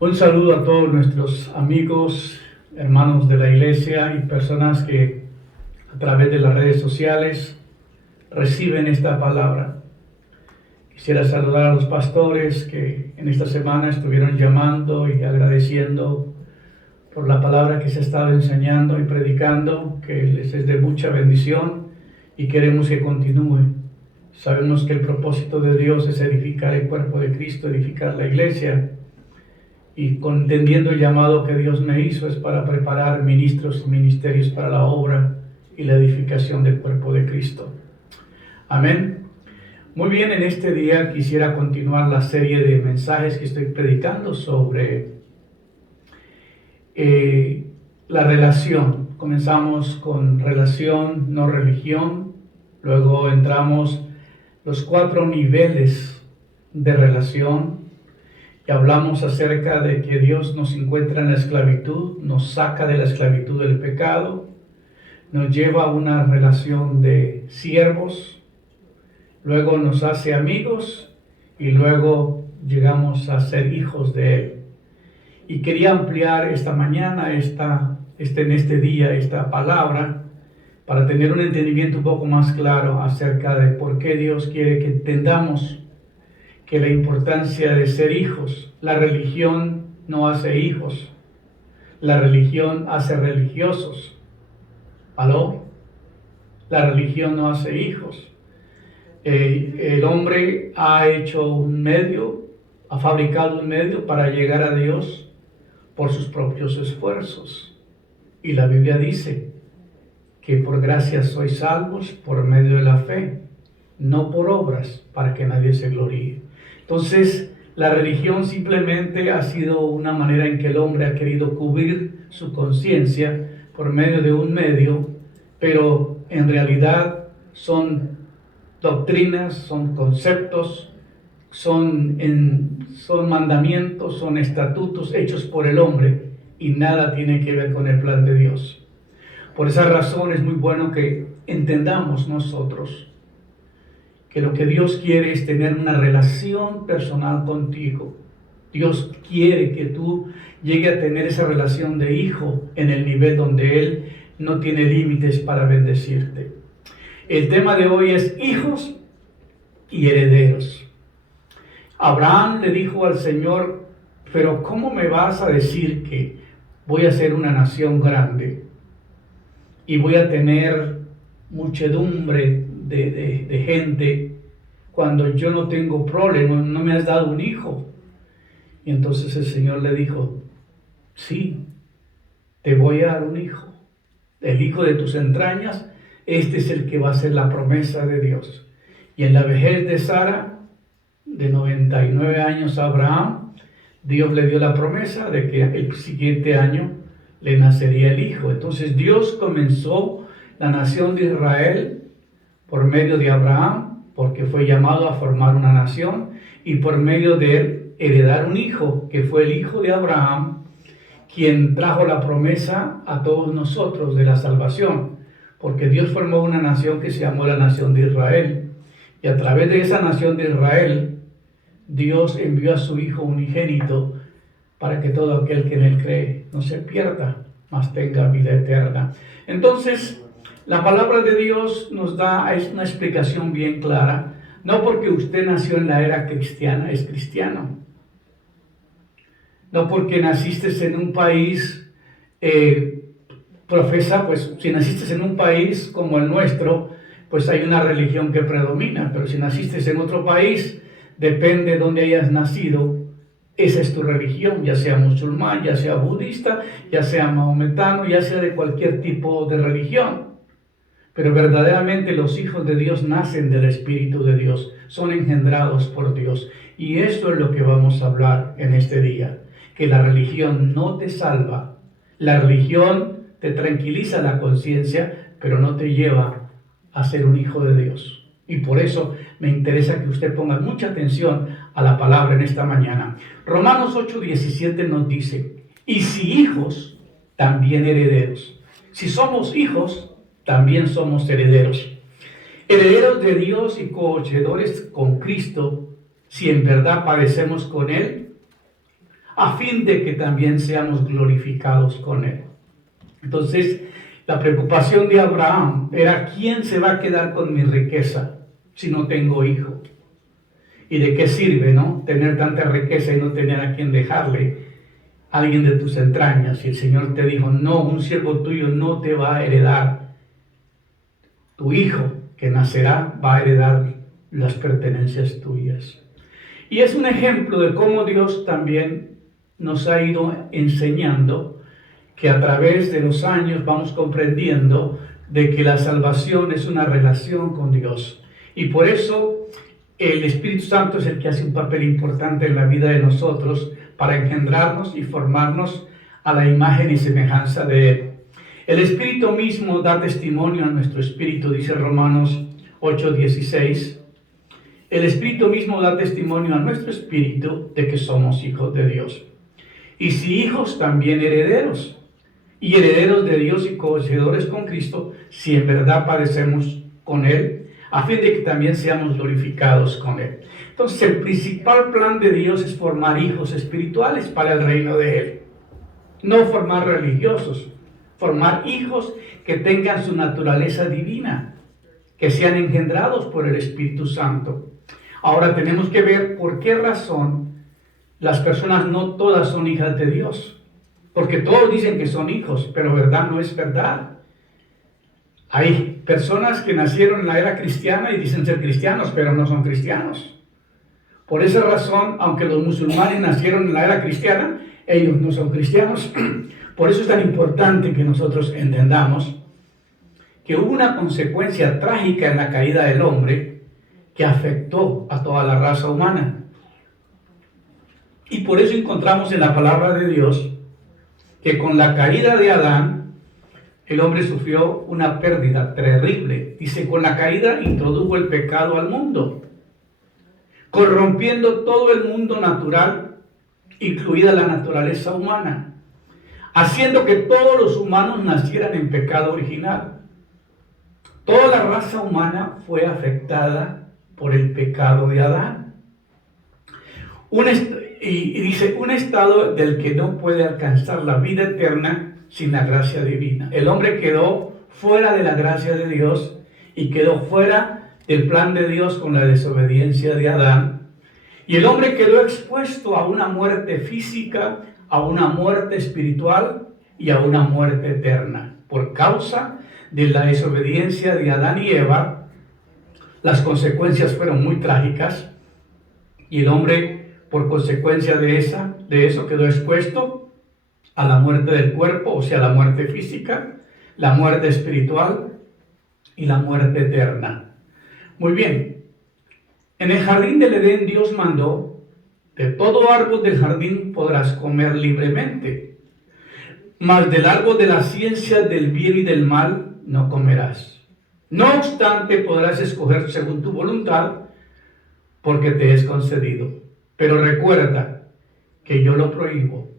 Un saludo a todos nuestros amigos, hermanos de la iglesia y personas que a través de las redes sociales reciben esta palabra. Quisiera saludar a los pastores que en esta semana estuvieron llamando y agradeciendo por la palabra que se ha estado enseñando y predicando, que les es de mucha bendición y queremos que continúe. Sabemos que el propósito de Dios es edificar el cuerpo de Cristo, edificar la iglesia. Y entendiendo el llamado que Dios me hizo es para preparar ministros y ministerios para la obra y la edificación del cuerpo de Cristo. Amén. Muy bien, en este día quisiera continuar la serie de mensajes que estoy predicando sobre la relación. Comenzamos con relación, no religión. Luego entramos los 4 niveles de relación. Y hablamos acerca de que Dios nos encuentra en la esclavitud, nos saca de la esclavitud del pecado, nos lleva a una relación de siervos, luego nos hace amigos y luego llegamos a ser hijos de Él. Y quería ampliar esta mañana, en este día, esta palabra, para tener un entendimiento un poco más claro acerca de por qué Dios quiere que entendamos que la importancia de ser hijos. La religión no hace hijos, la religión hace religiosos. ¿Aló? La religión no hace hijos. El hombre ha hecho un medio, ha fabricado un medio para llegar a Dios por sus propios esfuerzos. Y la Biblia dice que por gracia sois salvos por medio de la fe, no por obras, para que nadie se gloríe. Entonces, la religión simplemente ha sido una manera en que el hombre ha querido cubrir su conciencia por medio de un medio, pero en realidad son doctrinas, son conceptos, son mandamientos, son estatutos hechos por el hombre y nada tiene que ver con el plan de Dios. Por esa razón es muy bueno que entendamos nosotros que lo que Dios quiere es tener una relación personal contigo. Dios quiere que tú llegues a tener esa relación de hijo en el nivel donde Él no tiene límites para bendecirte. El tema de hoy es hijos y herederos. Abraham le dijo al Señor, pero ¿cómo me vas a decir que voy a ser una nación grande y voy a tener muchedumbre de gente cuando yo no tengo problema, no me has dado un hijo? Y entonces el Señor le dijo, sí, te voy a dar un hijo, el hijo de tus entrañas, este es el que va a ser la promesa de Dios. Y en la vejez de Sara, de 99 años a Abraham, Dios le dio la promesa de que el siguiente año le nacería el hijo. Entonces Dios comenzó la nación de Israel por medio de Abraham, porque fue llamado a formar una nación, y por medio de él heredar un hijo, que fue el hijo de Abraham, quien trajo la promesa a todos nosotros de la salvación, porque Dios formó una nación que se llamó la nación de Israel, y a través de esa nación de Israel, Dios envió a su Hijo unigénito para que todo aquel que en él cree no se pierda, mas tenga vida eterna. Entonces, la palabra de Dios nos da una explicación bien clara. No porque usted nació en la era cristiana, es cristiano. No porque naciste en un país, profesa, pues si naciste en un país como el nuestro, pues hay una religión que predomina. Pero si naciste en otro país, depende de dónde hayas nacido, esa es tu religión, ya sea musulmán, ya sea budista, ya sea mahometano, ya sea de cualquier tipo de religión. Pero verdaderamente los hijos de Dios nacen del Espíritu de Dios, son engendrados por Dios. Y esto es lo que vamos a hablar en este día, que la religión no te salva. La religión te tranquiliza la conciencia, pero no te lleva a ser un hijo de Dios. Y por eso me interesa que usted ponga mucha atención a la palabra en esta mañana. Romanos 8:17 nos dice, y si hijos, también herederos. Si somos hijos, también somos herederos. Herederos de Dios y coherederos con Cristo, si en verdad padecemos con Él, a fin de que también seamos glorificados con Él. Entonces, la preocupación de Abraham era: ¿quién se va a quedar con mi riqueza si no tengo hijo? ¿Y de qué sirve, no? Tener tanta riqueza y no tener a quien dejarle, a alguien de tus entrañas. Y el Señor te dijo: no, un siervo tuyo no te va a heredar. Tu hijo que nacerá va a heredar las pertenencias tuyas. Y es un ejemplo de cómo Dios también nos ha ido enseñando que a través de los años vamos comprendiendo de que la salvación es una relación con Dios. Y por eso el Espíritu Santo es el que hace un papel importante en la vida de nosotros para engendrarnos y formarnos a la imagen y semejanza de Él. El Espíritu mismo da testimonio a nuestro espíritu, dice Romanos 8:16. El Espíritu mismo da testimonio a nuestro espíritu de que somos hijos de Dios. Y si hijos, también herederos. Y herederos de Dios y coherederos con Cristo, si en verdad padecemos con Él, a fin de que también seamos glorificados con Él. Entonces, el principal plan de Dios es formar hijos espirituales para el reino de Él. No formar religiosos, formar hijos que tengan su naturaleza divina, que sean engendrados por el Espíritu Santo. Ahora tenemos que ver por qué razón las personas no todas son hijas de Dios. Porque todos dicen que son hijos, pero verdad no es verdad. Hay personas que nacieron en la era cristiana y dicen ser cristianos, pero no son cristianos. Por esa razón, aunque los musulmanes nacieron en la era cristiana, ellos no son cristianos. Por eso es tan importante que nosotros entendamos que hubo una consecuencia trágica en la caída del hombre que afectó a toda la raza humana. Y por eso encontramos en la palabra de Dios que con la caída de Adán, el hombre sufrió una pérdida terrible. Dice: con la caída introdujo el pecado al mundo, corrompiendo todo el mundo natural, incluida la naturaleza humana, haciendo que todos los humanos nacieran en pecado original. Toda la raza humana fue afectada por el pecado de Adán. Y dice, un estado del que no puede alcanzar la vida eterna sin la gracia divina. El hombre quedó fuera de la gracia de Dios y quedó fuera del plan de Dios con la desobediencia de Adán. Y el hombre quedó expuesto a una muerte física, a una muerte espiritual y a una muerte eterna. Por causa de la desobediencia de Adán y Eva, las consecuencias fueron muy trágicas y el hombre, por consecuencia de eso, quedó expuesto a la muerte del cuerpo, o sea, la muerte física, la muerte espiritual y la muerte eterna. Muy bien, en el jardín del Edén Dios mandó: de todo árbol del jardín podrás comer libremente, mas del árbol de la ciencia del bien y del mal no comerás. No obstante, podrás escoger según tu voluntad, porque te es concedido. Pero recuerda que yo lo prohíbo,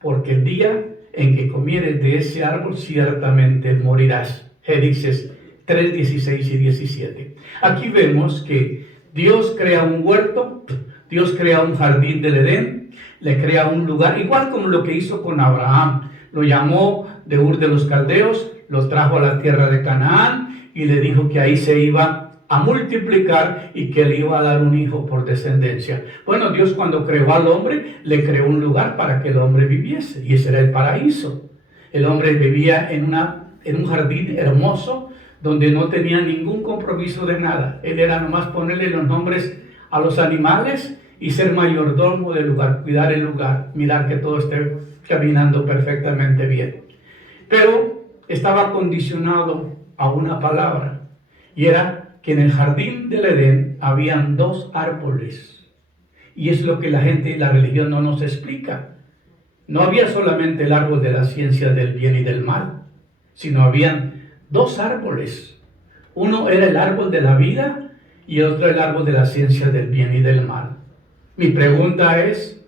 porque el día en que comieres de ese árbol ciertamente morirás. Génesis 3, 16 y 17. Aquí vemos que Dios crea un huerto, Dios crea un jardín del Edén, le crea un lugar, igual como lo que hizo con Abraham. Lo llamó de Ur de los Caldeos, lo trajo a la tierra de Canaán y le dijo que ahí se iba a multiplicar y que le iba a dar un hijo por descendencia. Bueno, Dios cuando creó al hombre, le creó un lugar para que el hombre viviese, y ese era el paraíso. El hombre vivía en un jardín hermoso, donde no tenía ningún compromiso de nada. Él era nomás ponerle los nombres a los animales y ser mayordomo del lugar, cuidar el lugar, mirar que todo esté caminando perfectamente bien. Pero estaba condicionado a una palabra, y era que en el jardín del Edén habían dos árboles. Y es lo que la religión no nos explica. No había solamente el árbol de la ciencia del bien y del mal, sino habían dos árboles. Uno era el árbol de la vida y el otro el árbol de la ciencia del bien y del mal. Mi pregunta es,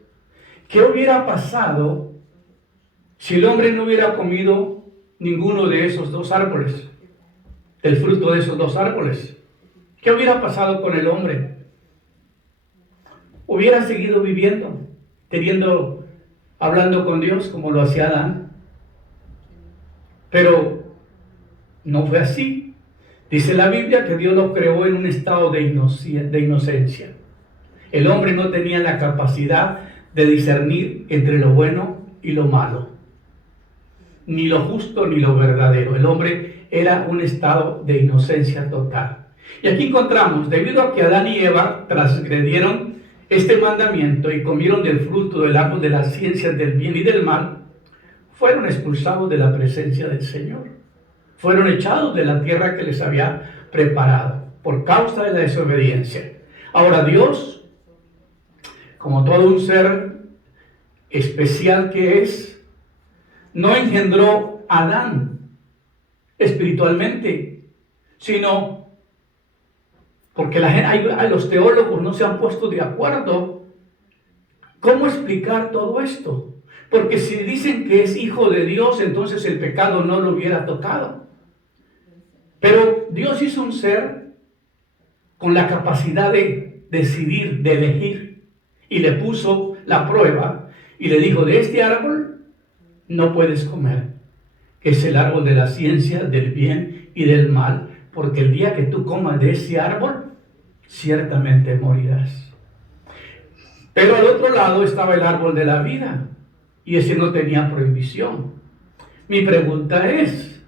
¿qué hubiera pasado si el hombre no hubiera comido ninguno de esos dos árboles, el fruto de esos dos árboles? ¿Qué hubiera pasado con el hombre? Hubiera seguido viviendo, teniendo hablando con Dios como lo hacía Adán. Pero no fue así. Dice la Biblia que Dios lo creó en un estado de inocencia. El hombre no tenía la capacidad de discernir entre lo bueno y lo malo, ni lo justo ni lo verdadero. El hombre era un estado de inocencia total. Y aquí encontramos, debido a que Adán y Eva transgredieron este mandamiento y comieron del fruto del árbol de las ciencias del bien y del mal, fueron expulsados de la presencia del Señor. Fueron echados de la tierra que les había preparado por causa de la desobediencia. Ahora Dios, como todo un ser especial que es, no engendró a Adán espiritualmente, sino porque los teólogos no se han puesto de acuerdo cómo explicar todo esto. Porque si dicen que es hijo de Dios, entonces el pecado no lo hubiera tocado. Pero Dios hizo un ser con la capacidad de decidir, de elegir, y le puso la prueba y le dijo: de este árbol no puedes comer, que es el árbol de la ciencia del bien y del mal, porque el día que tú comas de ese árbol, ciertamente morirás. Pero al otro lado estaba el árbol de la vida, y ese no tenía prohibición. Mi pregunta es,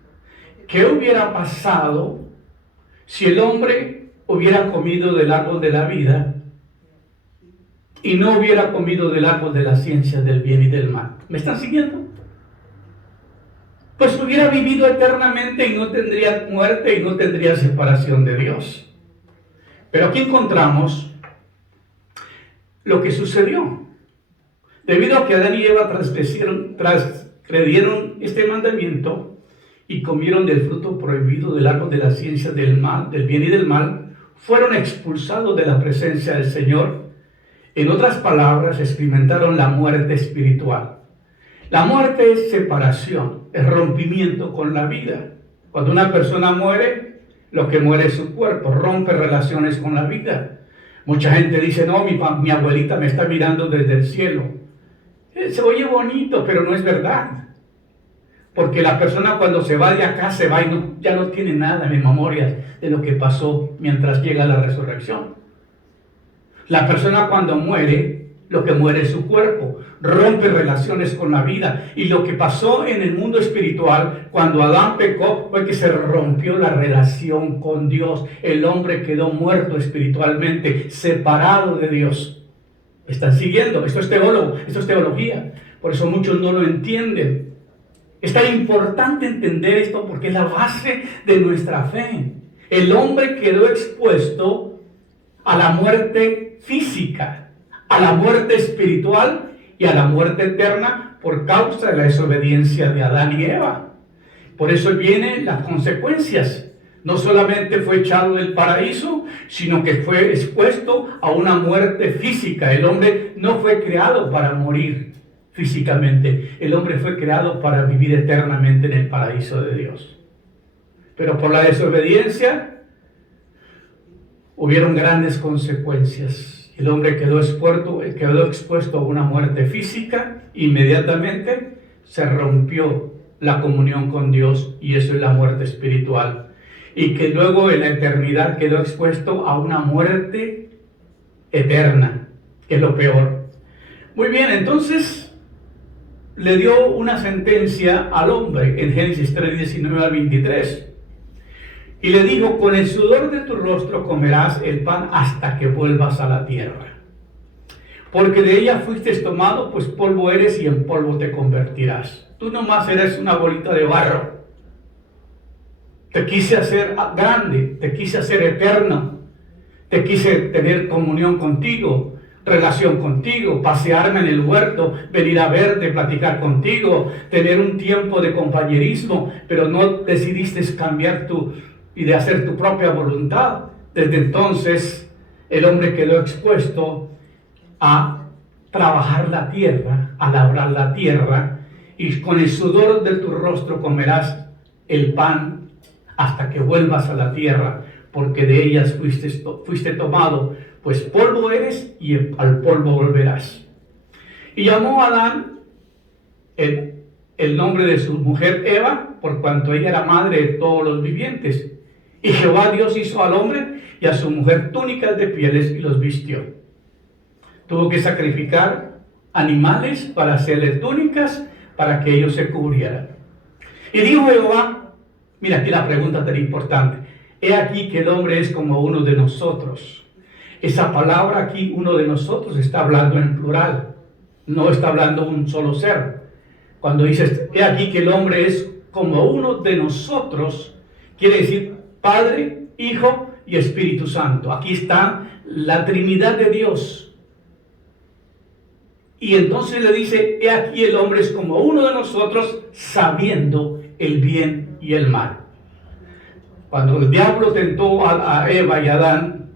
¿qué hubiera pasado si el hombre hubiera comido del árbol de la vida y no hubiera comido del árbol de la ciencia del bien y del mal? ¿Me están siguiendo? Pues hubiera vivido eternamente y no tendría muerte y no tendría separación de Dios. Pero aquí encontramos lo que sucedió. Debido a que Adán y Eva transgredieron este mandamiento y comieron del fruto prohibido del árbol de la ciencia del mal, del bien y del mal, fueron expulsados de la presencia del Señor. En otras palabras, experimentaron la muerte espiritual. La muerte es separación, es rompimiento con la vida. Cuando una persona muere, lo que muere es su cuerpo, rompe relaciones con la vida. Mucha gente dice: no, mi abuelita me está mirando desde el cielo. Se oye bonito, pero no es verdad. Porque la persona cuando se va de acá, se va y ya no tiene nada en memorias de lo que pasó mientras llega la resurrección. La persona cuando muere, lo que muere es su cuerpo, rompe relaciones con la vida. Y lo que pasó en el mundo espiritual, cuando Adán pecó, fue que se rompió la relación con Dios. El hombre quedó muerto espiritualmente, separado de Dios. ¿Están siguiendo? Esto es teología. Por eso muchos no lo entienden. Es tan importante entender esto porque es la base de nuestra fe. El hombre quedó expuesto a la muerte física, a la muerte espiritual y a la muerte eterna por causa de la desobediencia de Adán y Eva. Por eso vienen las consecuencias. No solamente fue echado del paraíso, sino que fue expuesto a una muerte física. El hombre no fue creado para morir físicamente. El hombre fue creado para vivir eternamente en el paraíso de Dios. Pero por la desobediencia hubieron grandes consecuencias. El hombre quedó expuesto a una muerte física. Inmediatamente se rompió la comunión con Dios, y eso es la muerte espiritual. Y que luego en la eternidad quedó expuesto a una muerte eterna, que es lo peor. Muy bien, entonces le dio una sentencia al hombre en Génesis 3:19 al 23. Y le dijo: con el sudor de tu rostro comerás el pan hasta que vuelvas a la tierra. Porque de ella fuiste tomado, pues polvo eres y en polvo te convertirás. Tú nomás eres una bolita de barro. Te quise hacer grande, te quise hacer eterno, te quise tener comunión contigo, relación contigo, pasearme en el huerto, venir a verte, platicar contigo, tener un tiempo de compañerismo, pero no decidiste cambiar y de hacer tu propia voluntad. Desde entonces el hombre quedó expuesto a trabajar la tierra, a labrar la tierra, y con el sudor de tu rostro comerás el pan hasta que vuelvas a la tierra, porque de ellas fuiste tomado, pues polvo eres y al polvo volverás. Y llamó a Adán el nombre de su mujer Eva, por cuanto ella era madre de todos los vivientes. Y Jehová Dios hizo al hombre y a su mujer túnicas de pieles y los vistió. Tuvo que sacrificar animales para hacerle túnicas para que ellos se cubrieran. Y dijo Jehová, mira aquí la pregunta tan importante, he aquí que el hombre es como uno de nosotros. Esa palabra aquí, uno de nosotros, está hablando en plural, no está hablando un solo ser. Cuando dices, he aquí que el hombre es como uno de nosotros, quiere decir Padre, Hijo y Espíritu Santo. Aquí está la Trinidad de Dios. Y entonces le dice, he aquí el hombre es como uno de nosotros, sabiendo el bien y el mal. Cuando el diablo tentó a Eva y a Adán,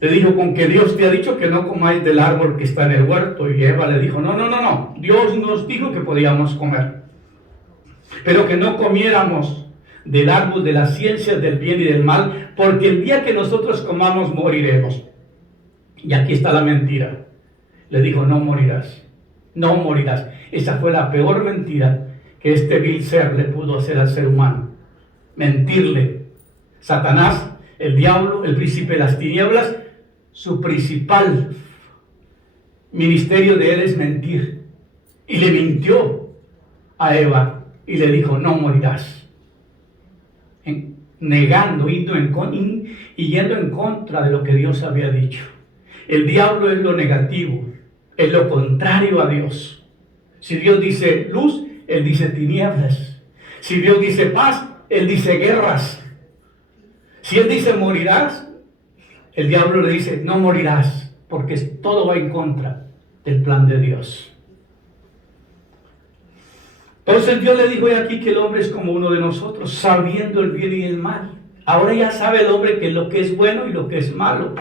le dijo, con que Dios te ha dicho que no comáis del árbol que está en el huerto. Y Eva le dijo, no, Dios nos dijo que podíamos comer, pero que no comiéramos del árbol de las ciencias del bien y del mal, porque el día que nosotros comamos moriremos. Y aquí está la mentira. Le dijo, no morirás, no morirás. Esa fue la peor mentira que este vil ser le pudo hacer al ser humano. Mentirle. Satanás, el diablo, el príncipe de las tinieblas, su principal ministerio de él es mentir. Y le mintió a Eva y le dijo, no morirás. Negando, yendo en contra de lo que Dios había dicho. El diablo es lo negativo, es lo contrario a Dios. Si Dios dice luz, él dice tinieblas. Si Dios dice paz, él dice guerras. Si él dice morirás, el diablo le dice no morirás, porque todo va en contra del plan de Dios. Entonces Dios le dijo aquí que el hombre es como uno de nosotros, sabiendo el bien y el mal. Ahora ya sabe el hombre que lo que es bueno y lo que es malo.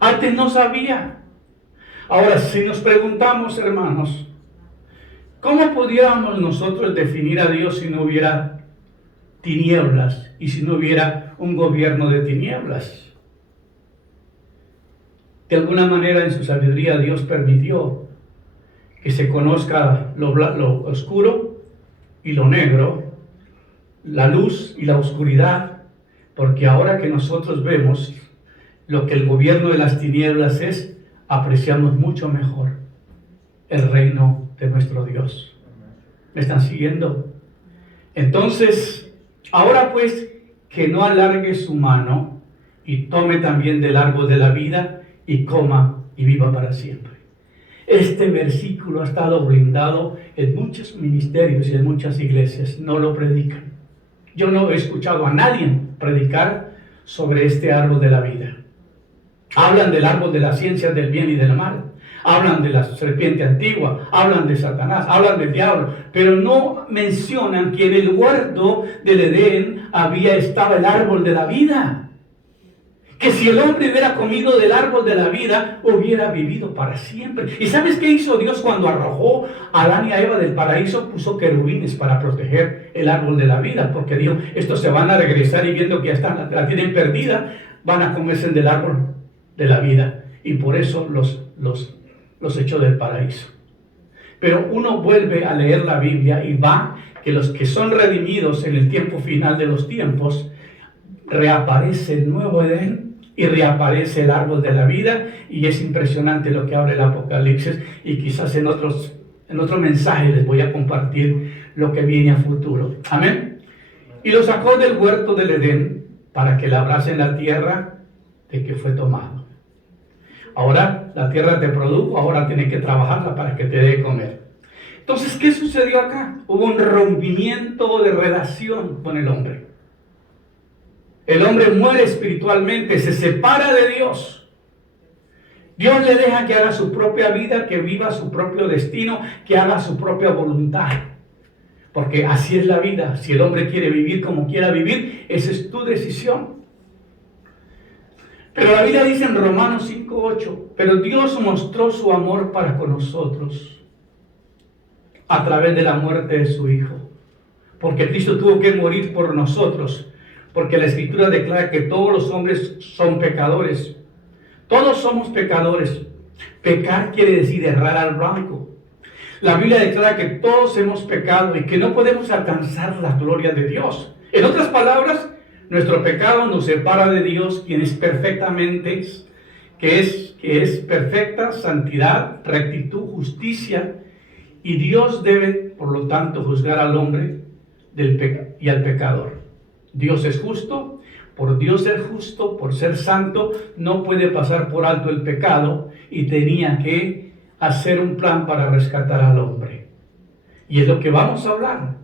Antes no sabía. Ahora, si nos preguntamos, hermanos, ¿cómo pudiéramos nosotros definir a Dios si no hubiera tinieblas y si no hubiera un gobierno de tinieblas? De alguna manera en su sabiduría Dios permitió que se conozca lo oscuro y lo negro, la luz y la oscuridad, porque ahora que nosotros vemos lo que el gobierno de las tinieblas es, apreciamos mucho mejor el reino de nuestro Dios. ¿Me están siguiendo? Entonces, ahora pues, que no alargue su mano y tome también del árbol de la vida y coma y viva para siempre. Este versículo ha estado blindado en muchos ministerios y en muchas iglesias. No lo predican. Yo no he escuchado a nadie predicar sobre este árbol de la vida. Hablan del árbol de las ciencias del bien y del mal. Hablan de la serpiente antigua. Hablan de Satanás. Hablan del diablo. Pero no mencionan que en el huerto del Edén estaba el árbol de la vida. Que si el hombre hubiera comido del árbol de la vida, hubiera vivido para siempre. ¿Y sabes qué hizo Dios cuando arrojó a Adán y a Eva del paraíso? Puso querubines para proteger el árbol de la vida, porque dijo, estos se van a regresar y viendo que ya la tienen perdida, van a comerse del árbol de la vida. Y por eso los echó del paraíso. Pero uno vuelve a leer la Biblia y va que los que son redimidos en el tiempo final de los tiempos, reaparece el nuevo Edén y reaparece el árbol de la vida, y es impresionante lo que habla el Apocalipsis, y quizás en otro mensaje les voy a compartir lo que viene a futuro. Amén. Y lo sacó del huerto del Edén para que labrase la tierra de que fue tomado. Ahora la tierra te produjo, ahora tienes que trabajarla para que te dé de comer. Entonces, ¿qué sucedió acá? Hubo un rompimiento de relación con el hombre. El hombre muere espiritualmente, se separa de Dios. Dios le deja que haga su propia vida, que viva su propio destino, que haga su propia voluntad. Porque así es la vida. Si el hombre quiere vivir como quiera vivir, esa es tu decisión. Pero la Biblia dice en Romanos 5:8, pero Dios mostró su amor para con nosotros a través de la muerte de su Hijo. Porque Cristo tuvo que morir por nosotros. Porque la Escritura declara que todos los hombres son pecadores. Todos somos pecadores. Pecar quiere decir errar al blanco. La Biblia declara que todos hemos pecado y que no podemos alcanzar la gloria de Dios. En otras palabras, nuestro pecado nos separa de Dios, quien es perfectamente, que es perfecta santidad, rectitud, justicia, y Dios debe, por lo tanto, juzgar al hombre y al pecador. Dios es justo, por Dios ser justo, por ser santo, no puede pasar por alto el pecado y tenía que hacer un plan para rescatar al hombre. Y es lo que vamos a hablar.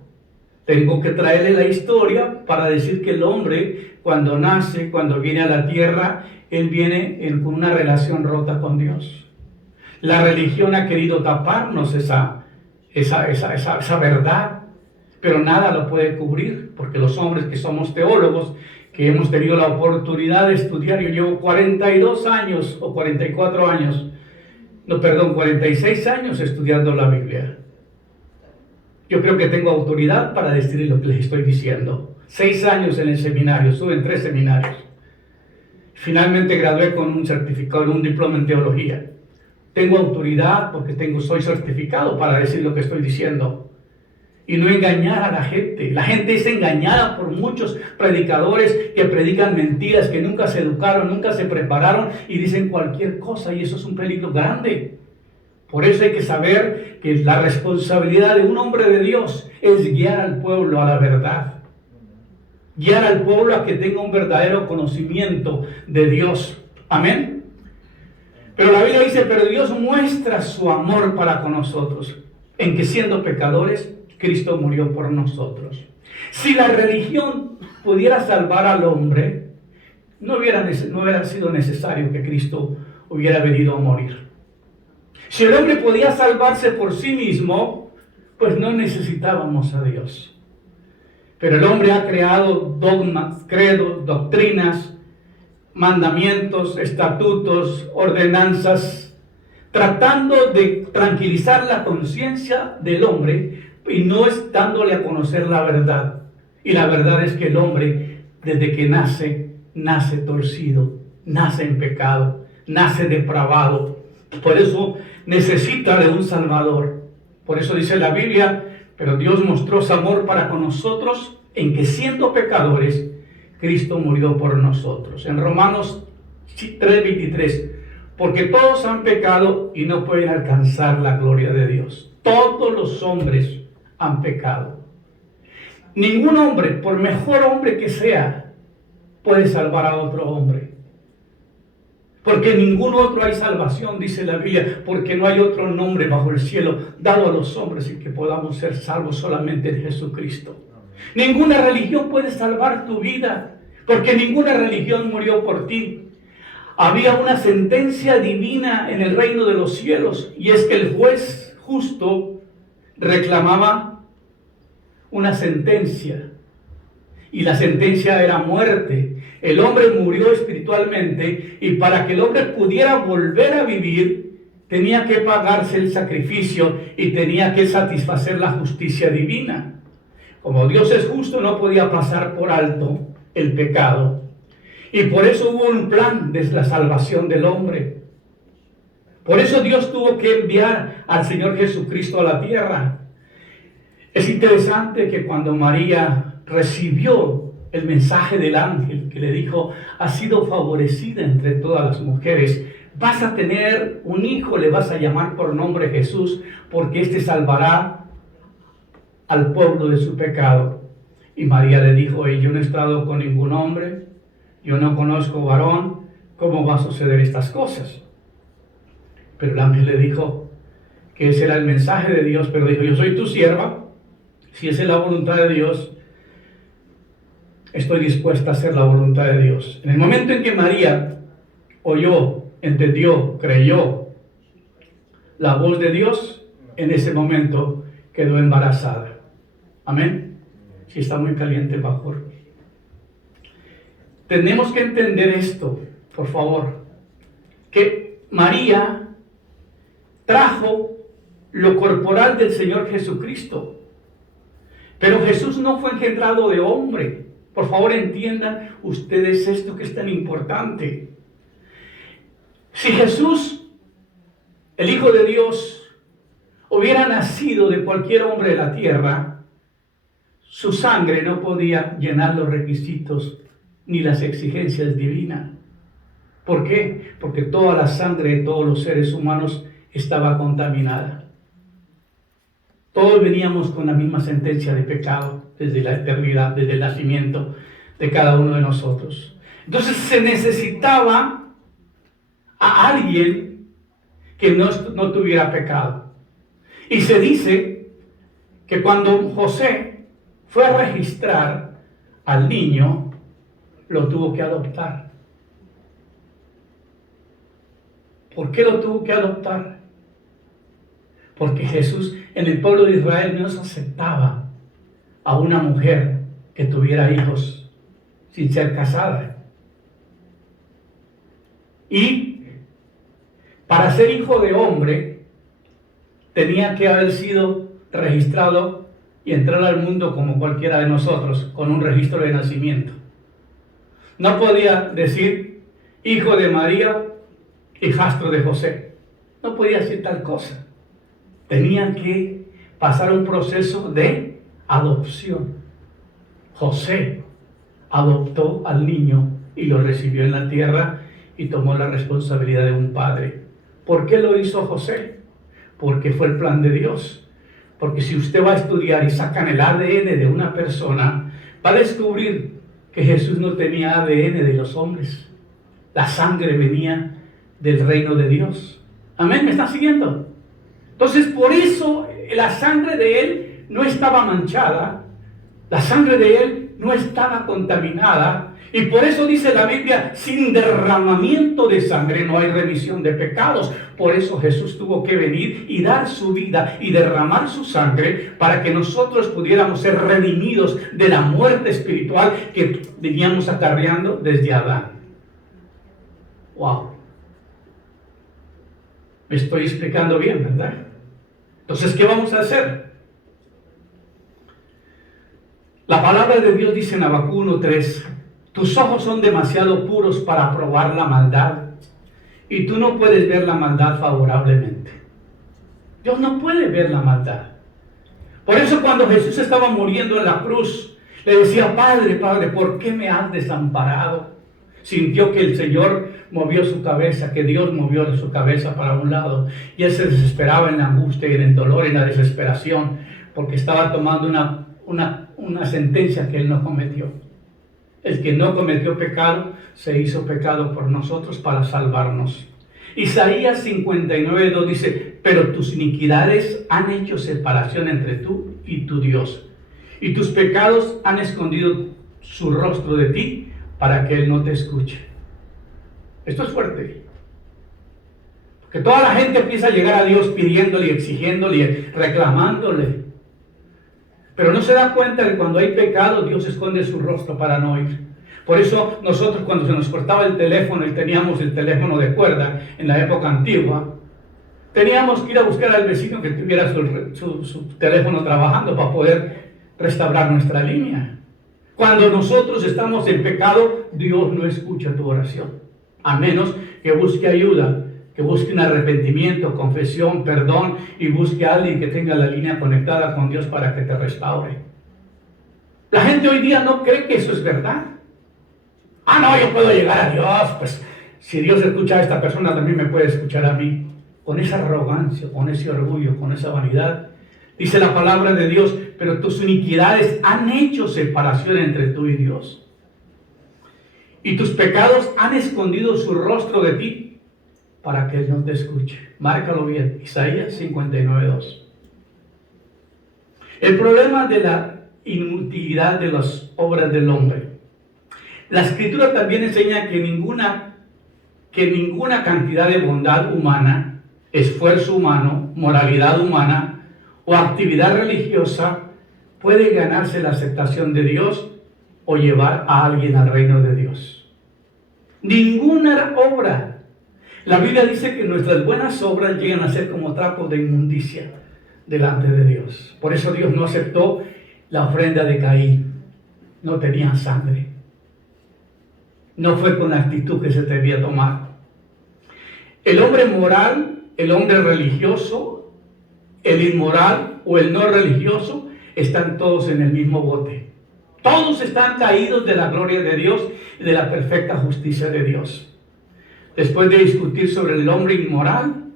Tengo que traerle la historia para decir que el hombre, cuando nace, cuando viene a la tierra, él viene con una relación rota con Dios. La religión ha querido taparnos esa verdad, pero nada lo puede cubrir, porque los hombres que somos teólogos, que hemos tenido la oportunidad de estudiar, yo llevo 42 años o 44 años, 46 años estudiando la Biblia. Yo creo que tengo autoridad para decir lo que les estoy diciendo. 6 años en el seminario, estuve en 3 seminarios. Finalmente gradué con un certificado, un diploma en teología. Tengo autoridad porque soy certificado para decir lo que estoy diciendo. Y no engañar a la gente. La gente es engañada por muchos predicadores que predican mentiras, que nunca se educaron, nunca se prepararon y dicen cualquier cosa, y eso es un peligro grande. Por eso hay que saber que la responsabilidad de un hombre de Dios es guiar al pueblo a la verdad. Guiar al pueblo a que tenga un verdadero conocimiento de Dios. Amén. Pero la Biblia dice, pero Dios muestra su amor para con nosotros, en que siendo pecadores, Cristo murió por nosotros. Si la religión pudiera salvar al hombre, no hubiera sido necesario que Cristo hubiera venido a morir. Si el hombre podía salvarse por sí mismo, pues no necesitábamos a Dios. Pero el hombre ha creado dogmas, credos, doctrinas, mandamientos, estatutos, ordenanzas, tratando de tranquilizar la conciencia del hombre y no es dándole a conocer la verdad. Y la verdad es que el hombre, desde que nace torcido, nace en pecado, nace depravado. Por eso necesita de un Salvador. Por eso dice la Biblia, pero Dios mostró su amor para con nosotros en que siendo pecadores, Cristo murió por nosotros. En Romanos 3:23, porque todos han pecado y no pueden alcanzar la gloria de Dios. Todos los hombres han pecado. Ningún hombre, por mejor hombre que sea, puede salvar a otro hombre. Porque en ningún otro hay salvación, dice la Biblia, porque no hay otro nombre bajo el cielo dado a los hombres en que podamos ser salvos solamente de Jesucristo. Ninguna religión puede salvar tu vida, porque ninguna religión murió por ti. Había una sentencia divina en el reino de los cielos, y es que el juez justo reclamaba una sentencia, y la sentencia era muerte. El hombre murió espiritualmente, y para que el hombre pudiera volver a vivir, tenía que pagarse el sacrificio y tenía que satisfacer la justicia divina. Como Dios es justo, no podía pasar por alto el pecado. Y por eso hubo un plan de la salvación del hombre. Por eso Dios tuvo que enviar al Señor Jesucristo a la tierra. Es interesante que cuando María recibió el mensaje del ángel que le dijo, has sido favorecida entre todas las mujeres, vas a tener un hijo, le vas a llamar por nombre Jesús, porque éste salvará al pueblo de su pecado. Y María le dijo, yo no he estado con ningún hombre, yo no conozco varón, ¿cómo va a suceder estas cosas? Pero el ángel le dijo que ese era el mensaje de Dios, pero dijo, yo soy tu sierva, si esa es la voluntad de Dios, estoy dispuesta a hacer la voluntad de Dios. En el momento en que María oyó, entendió, creyó la voz de Dios, en ese momento quedó embarazada. Amén. Si está muy caliente, mejor. Tenemos que entender esto, por favor, que María trajo lo corporal del Señor Jesucristo, pero Jesús no fue engendrado de hombre. Por favor, entiendan ustedes esto que es tan importante. Si Jesús, el Hijo de Dios, hubiera nacido de cualquier hombre de la tierra, su sangre no podía llenar los requisitos ni las exigencias divinas. ¿Por qué? Porque toda la sangre de todos los seres humanos estaba contaminada. Todos veníamos con la misma sentencia de pecado desde la eternidad, desde el nacimiento de cada uno de nosotros. Entonces se necesitaba a alguien que no tuviera pecado. Y se dice que cuando José fue a registrar al niño, lo tuvo que adoptar. ¿Por qué lo tuvo que adoptar? Porque Jesús en el pueblo de Israel no se aceptaba a una mujer que tuviera hijos sin ser casada. Y para ser hijo de hombre tenía que haber sido registrado y entrar al mundo como cualquiera de nosotros, con un registro de nacimiento. No podía decir hijo de María, hijastro de José. No podía decir tal cosa. Tenían que pasar un proceso de adopción. José adoptó al niño y lo recibió en la tierra y tomó la responsabilidad de un padre. ¿Por qué lo hizo José? Porque fue el plan de Dios. Porque si usted va a estudiar y sacan el ADN de una persona, va a descubrir que Jesús no tenía ADN de los hombres. La sangre venía del reino de Dios. Amén, ¿me están siguiendo? Entonces, por eso la sangre de él no estaba manchada, la sangre de él no estaba contaminada, y por eso dice la Biblia, sin derramamiento de sangre no hay remisión de pecados. Por eso Jesús tuvo que venir y dar su vida y derramar su sangre para que nosotros pudiéramos ser redimidos de la muerte espiritual que veníamos acarreando desde Adán. Wow. Me estoy explicando bien, ¿verdad? Entonces, ¿qué vamos a hacer? La palabra de Dios dice en Habacuc 1:3, tus ojos son demasiado puros para probar la maldad, y tú no puedes ver la maldad favorablemente. Dios no puede ver la maldad. Por eso cuando Jesús estaba muriendo en la cruz, le decía, Padre, Padre, ¿por qué me has desamparado? Sintió que el Señor movió su cabeza, que Dios movió su cabeza para un lado, y él se desesperaba en la angustia y en el dolor y en la desesperación, porque estaba tomando una sentencia que él no cometió. El que no cometió pecado, se hizo pecado por nosotros para salvarnos. Isaías 59:2 dice, pero tus iniquidades han hecho separación entre tú y tu Dios, y tus pecados han escondido su rostro de ti, para que él no te escuche. Esto es fuerte. Porque toda la gente empieza a llegar a Dios pidiéndole, exigiéndole, reclamándole. Pero no se da cuenta que cuando hay pecado, Dios esconde su rostro para no oír. Por eso nosotros cuando se nos cortaba el teléfono y teníamos el teléfono de cuerda en la época antigua, teníamos que ir a buscar al vecino que tuviera su teléfono trabajando para poder restaurar nuestra línea. Cuando nosotros estamos en pecado, Dios no escucha tu oración, a menos que busque ayuda, que busque un arrepentimiento, confesión, perdón, y busque a alguien que tenga la línea conectada con Dios para que te restaure. La gente hoy día no cree que eso es verdad. No, yo puedo llegar a Dios, pues si Dios escucha a esta persona, también me puede escuchar a mí. Con esa arrogancia, con ese orgullo, con esa vanidad. Dice la palabra de Dios, pero tus iniquidades han hecho separación entre tú y Dios. Y tus pecados han escondido su rostro de ti para que Él no te escuche. Márcalo bien, Isaías 59:2. El problema de la inutilidad de las obras del hombre. La Escritura también enseña que ninguna cantidad de bondad humana, esfuerzo humano, moralidad humana, o actividad religiosa puede ganarse la aceptación de Dios o llevar a alguien al reino de Dios. Ninguna obra. La Biblia dice que nuestras buenas obras llegan a ser como trapos de inmundicia delante de Dios. Por eso Dios no aceptó la ofrenda de Caín. No tenía sangre. No fue con la actitud que se debía tomar. El hombre moral, el hombre religioso, el inmoral o el no religioso, están todos en el mismo bote. Todos están caídos de la gloria de Dios y de la perfecta justicia de Dios. Después de discutir sobre el hombre inmoral,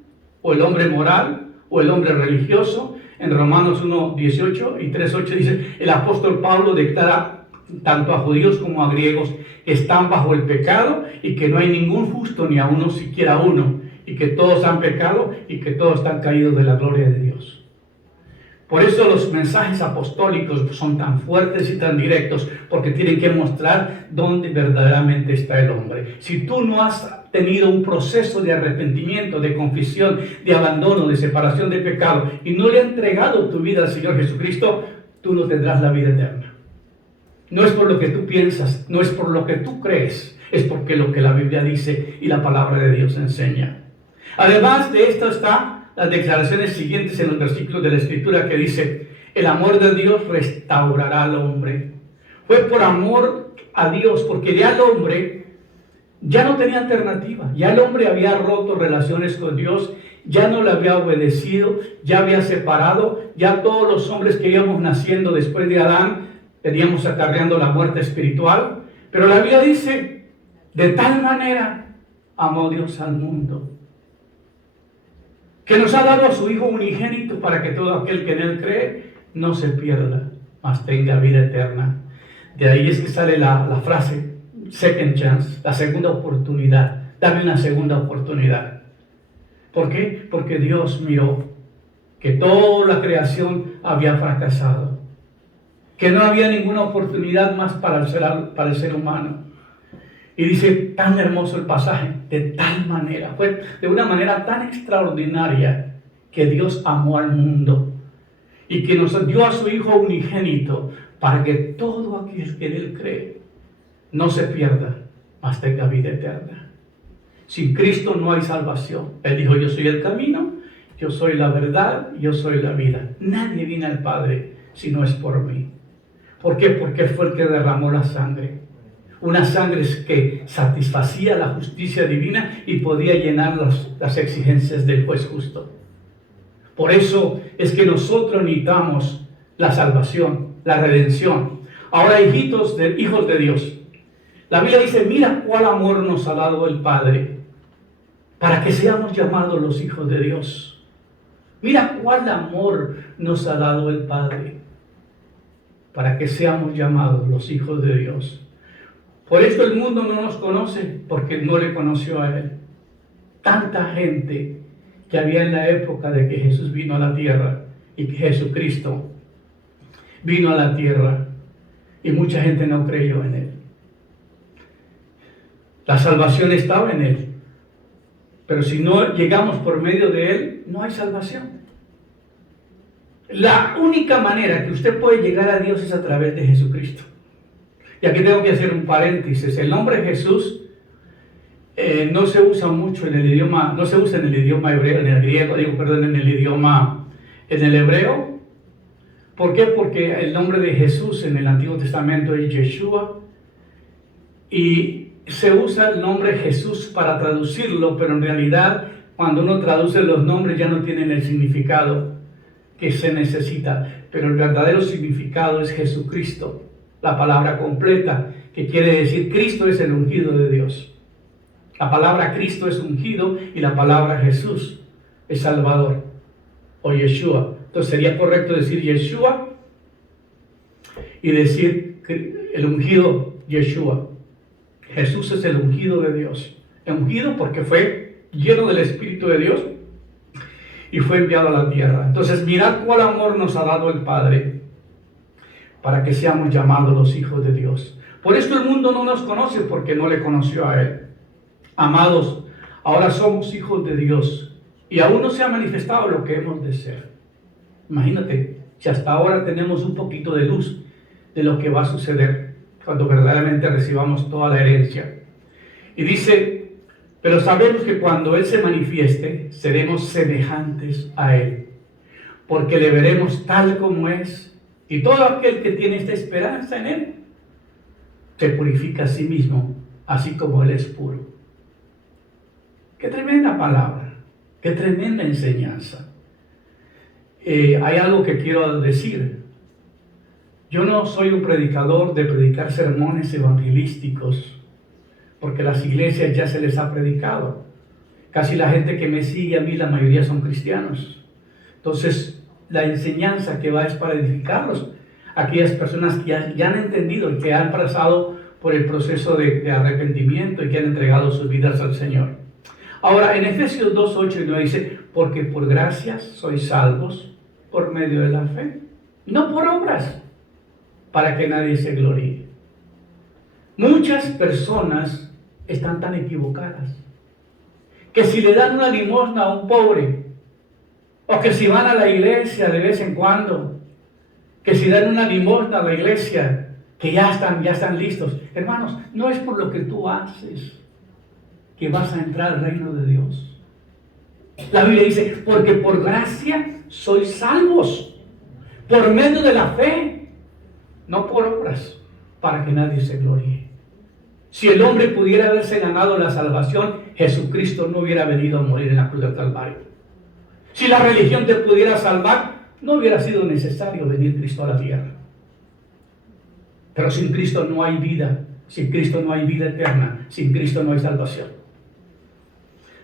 o el hombre moral, o el hombre religioso, en Romanos 1:18 y 3:8 dice, el apóstol Pablo declara tanto a judíos como a griegos que están bajo el pecado y que no hay ningún justo ni a uno siquiera uno, y que todos han pecado y que todos están caídos de la gloria de Dios. Por eso los mensajes apostólicos son tan fuertes y tan directos, porque tienen que mostrar dónde verdaderamente está el hombre. Si tú no has tenido un proceso de arrepentimiento, de confesión, de abandono, de separación de pecado, y no le has entregado tu vida al Señor Jesucristo, tú no tendrás la vida eterna. No es por lo que tú piensas, no es por lo que tú crees, es porque lo que la Biblia dice y la palabra de Dios enseña. Además de esto están las declaraciones siguientes en los versículos de la Escritura que dice, el amor de Dios restaurará al hombre. Fue por amor a Dios, porque ya el hombre ya no tenía alternativa, ya el hombre había roto relaciones con Dios, ya no le había obedecido, ya había separado, ya todos los hombres que íbamos naciendo después de Adán veníamos acarreando la muerte espiritual. Pero la Biblia dice, de tal manera amó Dios al mundo, que nos ha dado a su Hijo unigénito para que todo aquel que en Él cree no se pierda, mas tenga vida eterna. De ahí es que sale la frase, second chance, la segunda oportunidad. Dame una segunda oportunidad. ¿Por qué? Porque Dios miró que toda la creación había fracasado, que no había ninguna oportunidad más para el ser humano. Y dice, tan hermoso el pasaje, de tal manera, fue de una manera tan extraordinaria que Dios amó al mundo y que nos dio a su Hijo unigénito para que todo aquel que en Él cree no se pierda, mas tenga vida eterna. Sin Cristo no hay salvación. Él dijo, yo soy el camino, yo soy la verdad, yo soy la vida. Nadie viene al Padre si no es por mí. ¿Por qué? Porque Él fue el que derramó la sangre. Una sangre que satisfacía la justicia divina y podía llenar las exigencias del juez justo. Por eso es que nosotros necesitamos la salvación, la redención. Ahora, hijos de Dios, la Biblia dice, mira cuál amor nos ha dado el Padre para que seamos llamados los hijos de Dios. Mira cuál amor nos ha dado el Padre para que seamos llamados los hijos de Dios. Por esto el mundo no nos conoce, porque no le conoció a Él. Tanta gente que había en la época de que Jesús vino a la tierra y que Jesucristo vino a la tierra, y mucha gente no creyó en Él. La salvación estaba en Él, pero si no llegamos por medio de Él, no hay salvación. La única manera que usted puede llegar a Dios es a través de Jesucristo. Y aquí tengo que hacer un paréntesis. El nombre Jesús no se usa mucho en el idioma, no se usa en el idioma hebreo, en el hebreo. ¿Por qué? Porque el nombre de Jesús en el Antiguo Testamento es Yeshua, y se usa el nombre Jesús para traducirlo, pero en realidad cuando uno traduce los nombres ya no tienen el significado que se necesita, pero el verdadero significado es Jesucristo. La palabra completa, que quiere decir Cristo es el ungido de Dios. La palabra Cristo es ungido y la palabra Jesús es Salvador o Yeshua. Entonces sería correcto decir Yeshua y decir el ungido Yeshua. Jesús es el ungido de Dios. El ungido porque fue lleno del Espíritu de Dios y fue enviado a la tierra. Entonces mirad cuál amor nos ha dado el Padre para que seamos llamados los hijos de Dios. Por esto el mundo no nos conoce, porque no le conoció a Él. Amados, ahora somos hijos de Dios y aún no se ha manifestado lo que hemos de ser. Imagínate, si hasta ahora tenemos un poquito de luz de lo que va a suceder cuando verdaderamente recibamos toda la herencia. Y dice, pero sabemos que cuando Él se manifieste, seremos semejantes a Él, porque le veremos tal como es. Y todo aquel que tiene esta esperanza en Él, se purifica a sí mismo, así como Él es puro. Qué tremenda palabra, qué tremenda enseñanza. hay algo que quiero decir. Yo no soy un predicador de predicar sermones evangelísticos, porque las iglesias ya se les ha predicado. Casi la gente que me sigue a mí, la mayoría son cristianos. Entonces, la enseñanza que va es para edificarlos. Aquellas personas que ya han entendido y que han pasado por el proceso de arrepentimiento y que han entregado sus vidas al Señor. Ahora, en Efesios 2, 8 y 9 dice, porque por gracia sois salvos por medio de la fe, no por obras, para que nadie se gloríe. Muchas personas están tan equivocadas que si le dan una limosna a un pobre, o que si van a la iglesia de vez en cuando, que si dan una limosna a la iglesia, que ya están listos. Hermanos, no es por lo que tú haces que vas a entrar al reino de Dios. La Biblia dice, porque por gracia sois salvos, por medio de la fe, no por obras, para que nadie se gloríe. Si el hombre pudiera haberse ganado la salvación, Jesucristo no hubiera venido a morir en la cruz del Calvario. Si la religión te pudiera salvar, no hubiera sido necesario venir Cristo a la tierra. Pero sin Cristo no hay vida, sin Cristo no hay vida eterna, sin Cristo no hay salvación.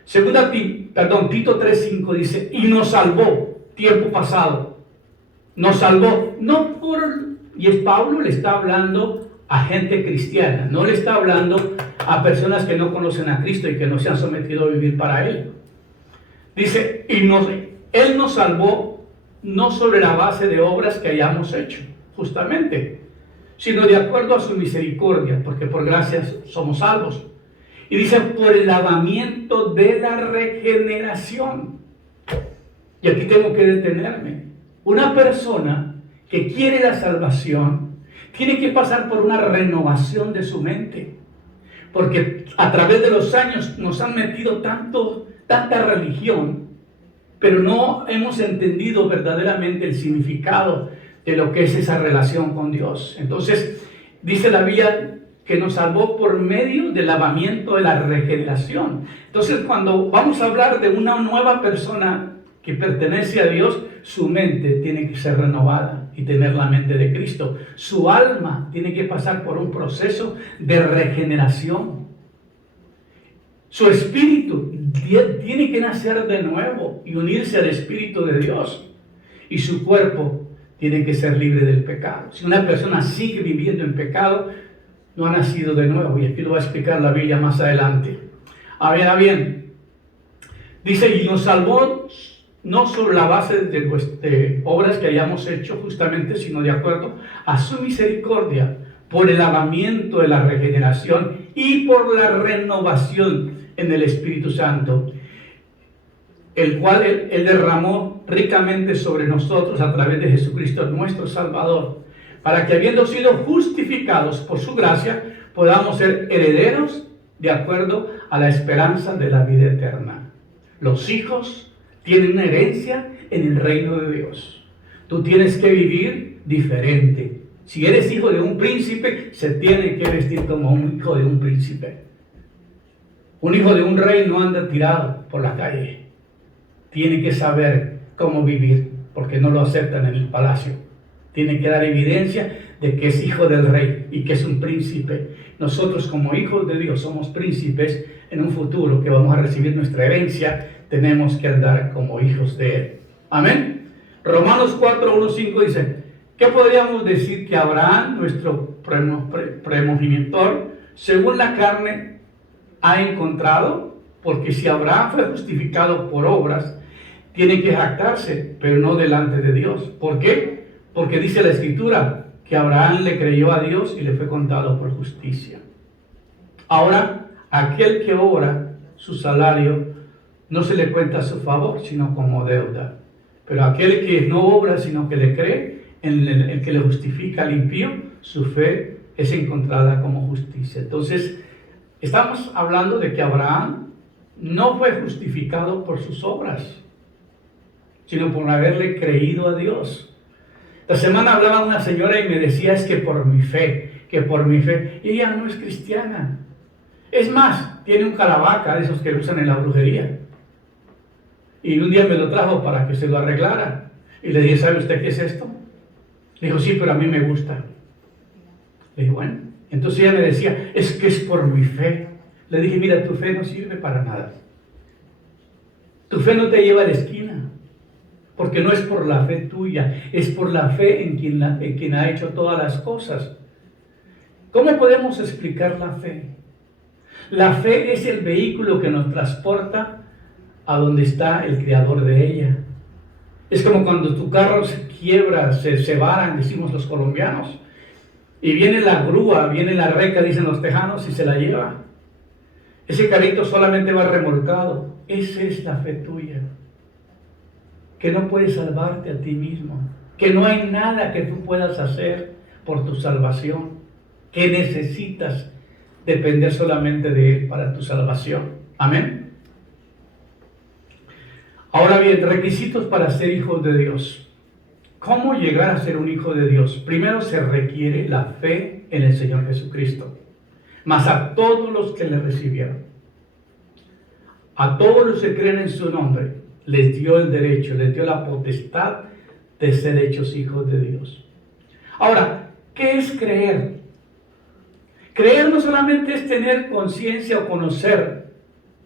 Tito 3:5 dice, y nos salvó, tiempo pasado, nos salvó, no por, y es Pablo le está hablando a gente cristiana, no le está hablando a personas que no conocen a Cristo y que no se han sometido a vivir para Él. Dice, Él nos salvó no sobre la base de obras que hayamos hecho, justamente, sino de acuerdo a su misericordia, porque por gracia somos salvos. Y dice, por el lavamiento de la regeneración. Y aquí tengo que detenerme. Una persona que quiere la salvación tiene que pasar por una renovación de su mente. Porque a través de los años nos han metido tanta religión, pero no hemos entendido verdaderamente el significado de lo que es esa relación con Dios. Entonces, dice la Biblia que nos salvó por medio del lavamiento de la regeneración. Entonces, cuando vamos a hablar de una nueva persona que pertenece a Dios, su mente tiene que ser renovada y tener la mente de Cristo. Su alma tiene que pasar por un proceso de regeneración. Su espíritu tiene que nacer de nuevo y unirse al Espíritu de Dios. Y su cuerpo tiene que ser libre del pecado. Si una persona sigue viviendo en pecado, no ha nacido de nuevo. Y aquí lo va a explicar la Biblia más adelante. Ahora bien, dice, y nos salvó no sobre la base de obras que hayamos hecho justamente, sino de acuerdo a su misericordia, por el lavamiento de la regeneración y por la renovación en el Espíritu Santo, el cual Él derramó ricamente sobre nosotros a través de Jesucristo, nuestro Salvador, para que habiendo sido justificados por su gracia, podamos ser herederos de acuerdo a la esperanza de la vida eterna. Los hijos tienen una herencia en el reino de Dios. Tú tienes que vivir diferente. Si eres hijo de un príncipe, se tiene que vestir como un hijo de un príncipe. Un hijo de un rey no anda tirado por la calle. Tiene que saber cómo vivir, porque no lo aceptan en el palacio. Tiene que dar evidencia de que es hijo del rey y que es un príncipe. Nosotros como hijos de Dios somos príncipes en un futuro que vamos a recibir nuestra herencia. Tenemos que andar como hijos de Él. Amén. Romanos 4, 1, 5 dice, ¿qué podríamos decir que Abraham, nuestro primogenitor, según la carne, ha encontrado? Porque si Abraham fue justificado por obras, tiene que jactarse, pero no delante de Dios. ¿Por qué? Porque dice la Escritura que Abraham le creyó a Dios y le fue contado por justicia. Ahora, aquel que obra, su salario no se le cuenta a su favor, sino como deuda. Pero aquel que no obra, sino que le cree, en el que le justifica al impío, su fe es encontrada como justicia. Entonces, estamos hablando de que Abraham no fue justificado por sus obras, sino por haberle creído a Dios. La semana hablaba una señora y me decía, es que por mi fe, y ella no es cristiana. Es más, tiene un calabaca de esos que usan en la brujería. Y un día me lo trajo para que se lo arreglara. Y le dije, ¿sabe usted qué es esto? Le dijo, sí, pero a mí me gusta. Le dije, bueno. Entonces ella me decía, es que es por mi fe. Le dije, mira, tu fe no sirve para nada. Tu fe no te lleva a la esquina. Porque no es por la fe tuya, es por la fe en quien ha hecho todas las cosas. ¿Cómo podemos explicar la fe? La fe es el vehículo que nos transporta a donde está el creador de ella. Es como cuando tu carro se quiebra, se varan, decimos los colombianos, y viene la grúa, viene la reca, dicen los tejanos, y se la lleva. Ese carrito solamente va remolcado. Esa es la fe tuya. Que no puedes salvarte a ti mismo. Que no hay nada que tú puedas hacer por tu salvación. Que necesitas depender solamente de Él para tu salvación. Amén. Ahora bien, requisitos para ser hijos de Dios. ¿Cómo llegar a ser un hijo de Dios? Primero se requiere la fe en el Señor Jesucristo. Mas a todos los que le recibieron, a todos los que creen en su nombre, les dio el derecho, les dio la potestad de ser hechos hijos de Dios. Ahora, ¿qué es creer? Creer no solamente es tener conciencia o conocer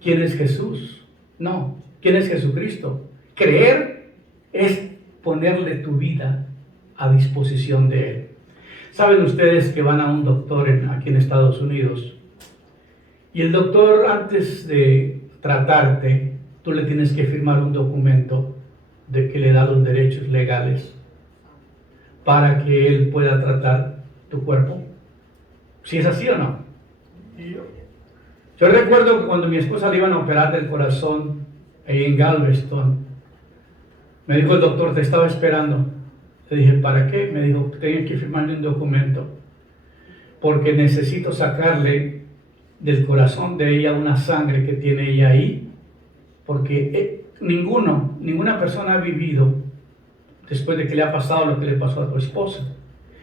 quién es Jesús. No, quién es Jesucristo. Creer es ponerle tu vida a disposición de Él. Saben ustedes que van a un doctor aquí en Estados Unidos y el doctor, antes de tratarte, tú le tienes que firmar un documento de que le da los derechos legales para que él pueda tratar tu cuerpo. ¿Si es así o no? Yo recuerdo que cuando mi esposa le iban a operar del corazón ahí en Galveston, me dijo el doctor, te estaba esperando. Le dije, ¿para qué? Me dijo, tengo que firmarle un documento porque necesito sacarle del corazón de ella una sangre que tiene ella ahí, porque ninguna persona ha vivido después de que le ha pasado lo que le pasó a tu esposa.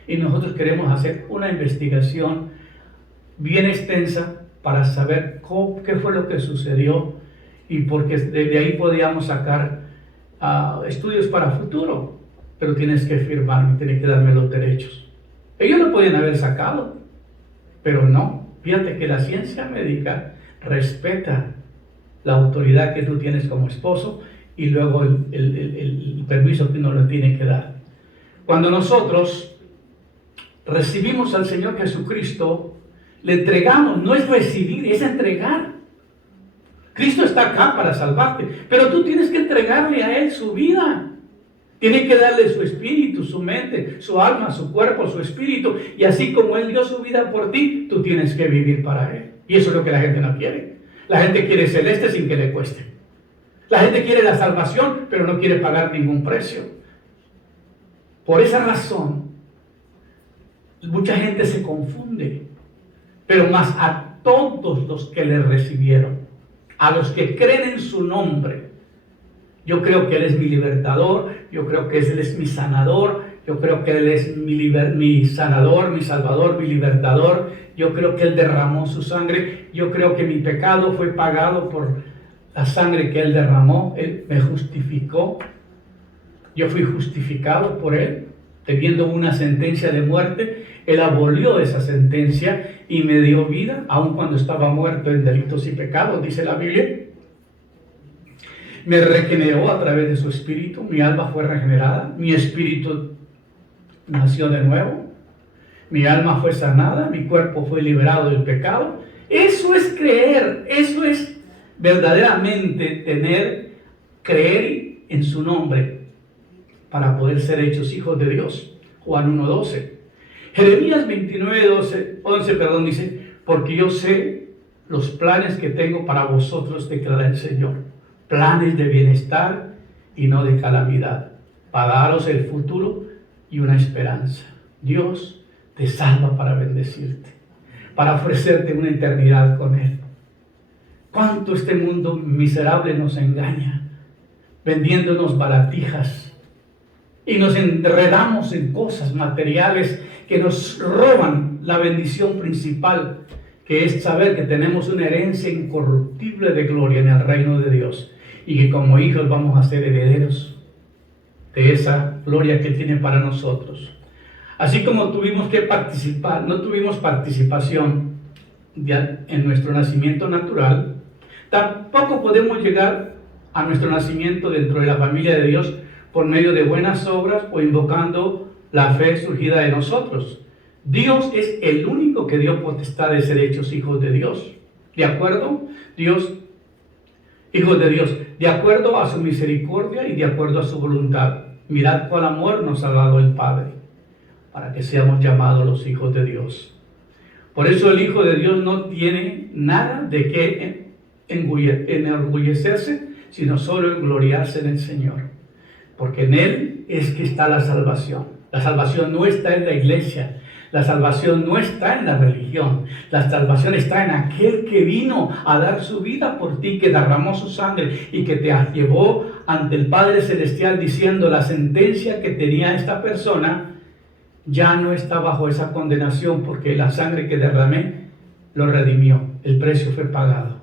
Y nosotros queremos hacer una investigación bien extensa para saber qué fue lo que sucedió y porque de ahí podíamos sacar estudios para futuro. Pero tienes que firmarme, tienes que darme los derechos. Ellos lo podían haber sacado, pero no. Fíjate que la ciencia médica respeta la autoridad que tú tienes como esposo y luego el permiso que uno le tiene que dar. Cuando nosotros recibimos al Señor Jesucristo, le entregamos, no es recibir, es entregar. Cristo está acá para salvarte, pero tú tienes que entregarle a Él su vida. Tiene que darle su espíritu, su mente, su alma, su cuerpo, su espíritu. Y así como Él dio su vida por ti, tú tienes que vivir para Él. Y eso es lo que la gente no quiere. La gente quiere celeste sin que le cueste. La gente quiere la salvación, pero no quiere pagar ningún precio. Por esa razón, mucha gente se confunde. Pero más a todos los que le recibieron, a los que creen en su nombre, yo creo que Él es mi libertador, yo creo que Él es mi sanador, yo creo que Él es mi sanador, mi salvador, mi libertador, yo creo que Él derramó su sangre, yo creo que mi pecado fue pagado por la sangre que Él derramó, Él me justificó, yo fui justificado por Él, teniendo una sentencia de muerte, Él abolió esa sentencia y me dio vida, aun cuando estaba muerto en delitos y pecados, dice la Biblia. Me regeneró a través de su espíritu, mi alma fue regenerada, mi espíritu nació de nuevo, mi alma fue sanada, mi cuerpo fue liberado del pecado. Eso es creer, eso es verdaderamente creer en su nombre para poder ser hechos hijos de Dios. Juan 1:12. Jeremías 29:11 dice, porque yo sé los planes que tengo para vosotros, declara el Señor. Planes de bienestar y no de calamidad, para daros el futuro y una esperanza. Dios te salva para bendecirte, para ofrecerte una eternidad con Él. ¿Cuánto este mundo miserable nos engaña, vendiéndonos baratijas? Y nos enredamos en cosas materiales que nos roban la bendición principal, que es saber que tenemos una herencia incorruptible de gloria en el reino de Dios y que como hijos vamos a ser herederos. de esa gloria que tiene para nosotros. Así como tuvimos que participar, no tuvimos participación ya en nuestro nacimiento natural, tampoco podemos llegar a nuestro nacimiento dentro de la familia de Dios por medio de buenas obras o invocando la fe surgida de nosotros. Dios es el único que dio potestad de ser hechos hijos de Dios. ¿De acuerdo? Hijos de Dios, de acuerdo a su misericordia y de acuerdo a su voluntad. Mirad cuál amor nos ha dado el Padre, para que seamos llamados los hijos de Dios. Por eso el Hijo de Dios no tiene nada de qué enorgullecerse, sino solo gloriarse en el Señor. Porque en Él es que está la salvación. La salvación no está en la iglesia. La salvación no está en la religión. La salvación está en aquel que vino a dar su vida por ti, que derramó su sangre y que te llevó ante el Padre Celestial diciendo: la sentencia que tenía esta persona ya no está bajo esa condenación, porque la sangre que derramé lo redimió. El precio fue pagado.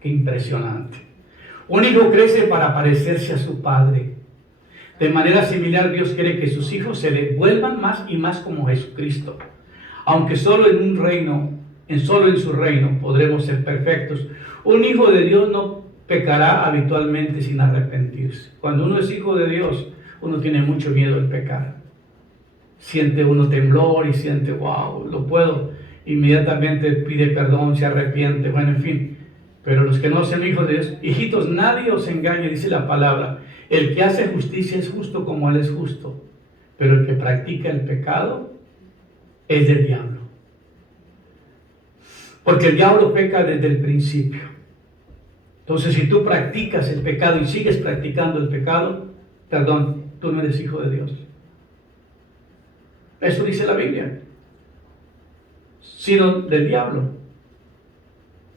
Qué impresionante. Un hijo crece para parecerse a su padre. De manera similar, Dios quiere que sus hijos se le vuelvan más y más como Jesucristo. Aunque solo en su reino podremos ser perfectos, un hijo de Dios no pecará habitualmente sin arrepentirse. Cuando uno es hijo de Dios, uno tiene mucho miedo al pecar. Siente uno temblor y siente, wow, lo puedo. Inmediatamente pide perdón, se arrepiente, bueno, en fin. Pero los que no son hijos de Dios, hijitos, nadie os engañe, dice la palabra. El que hace justicia es justo como Él es justo, pero el que practica el pecado es del diablo. Porque el diablo peca desde el principio. Entonces, si tú practicas el pecado y sigues practicando el pecado, perdón, tú no eres hijo de Dios. Eso dice la Biblia. Sino del diablo.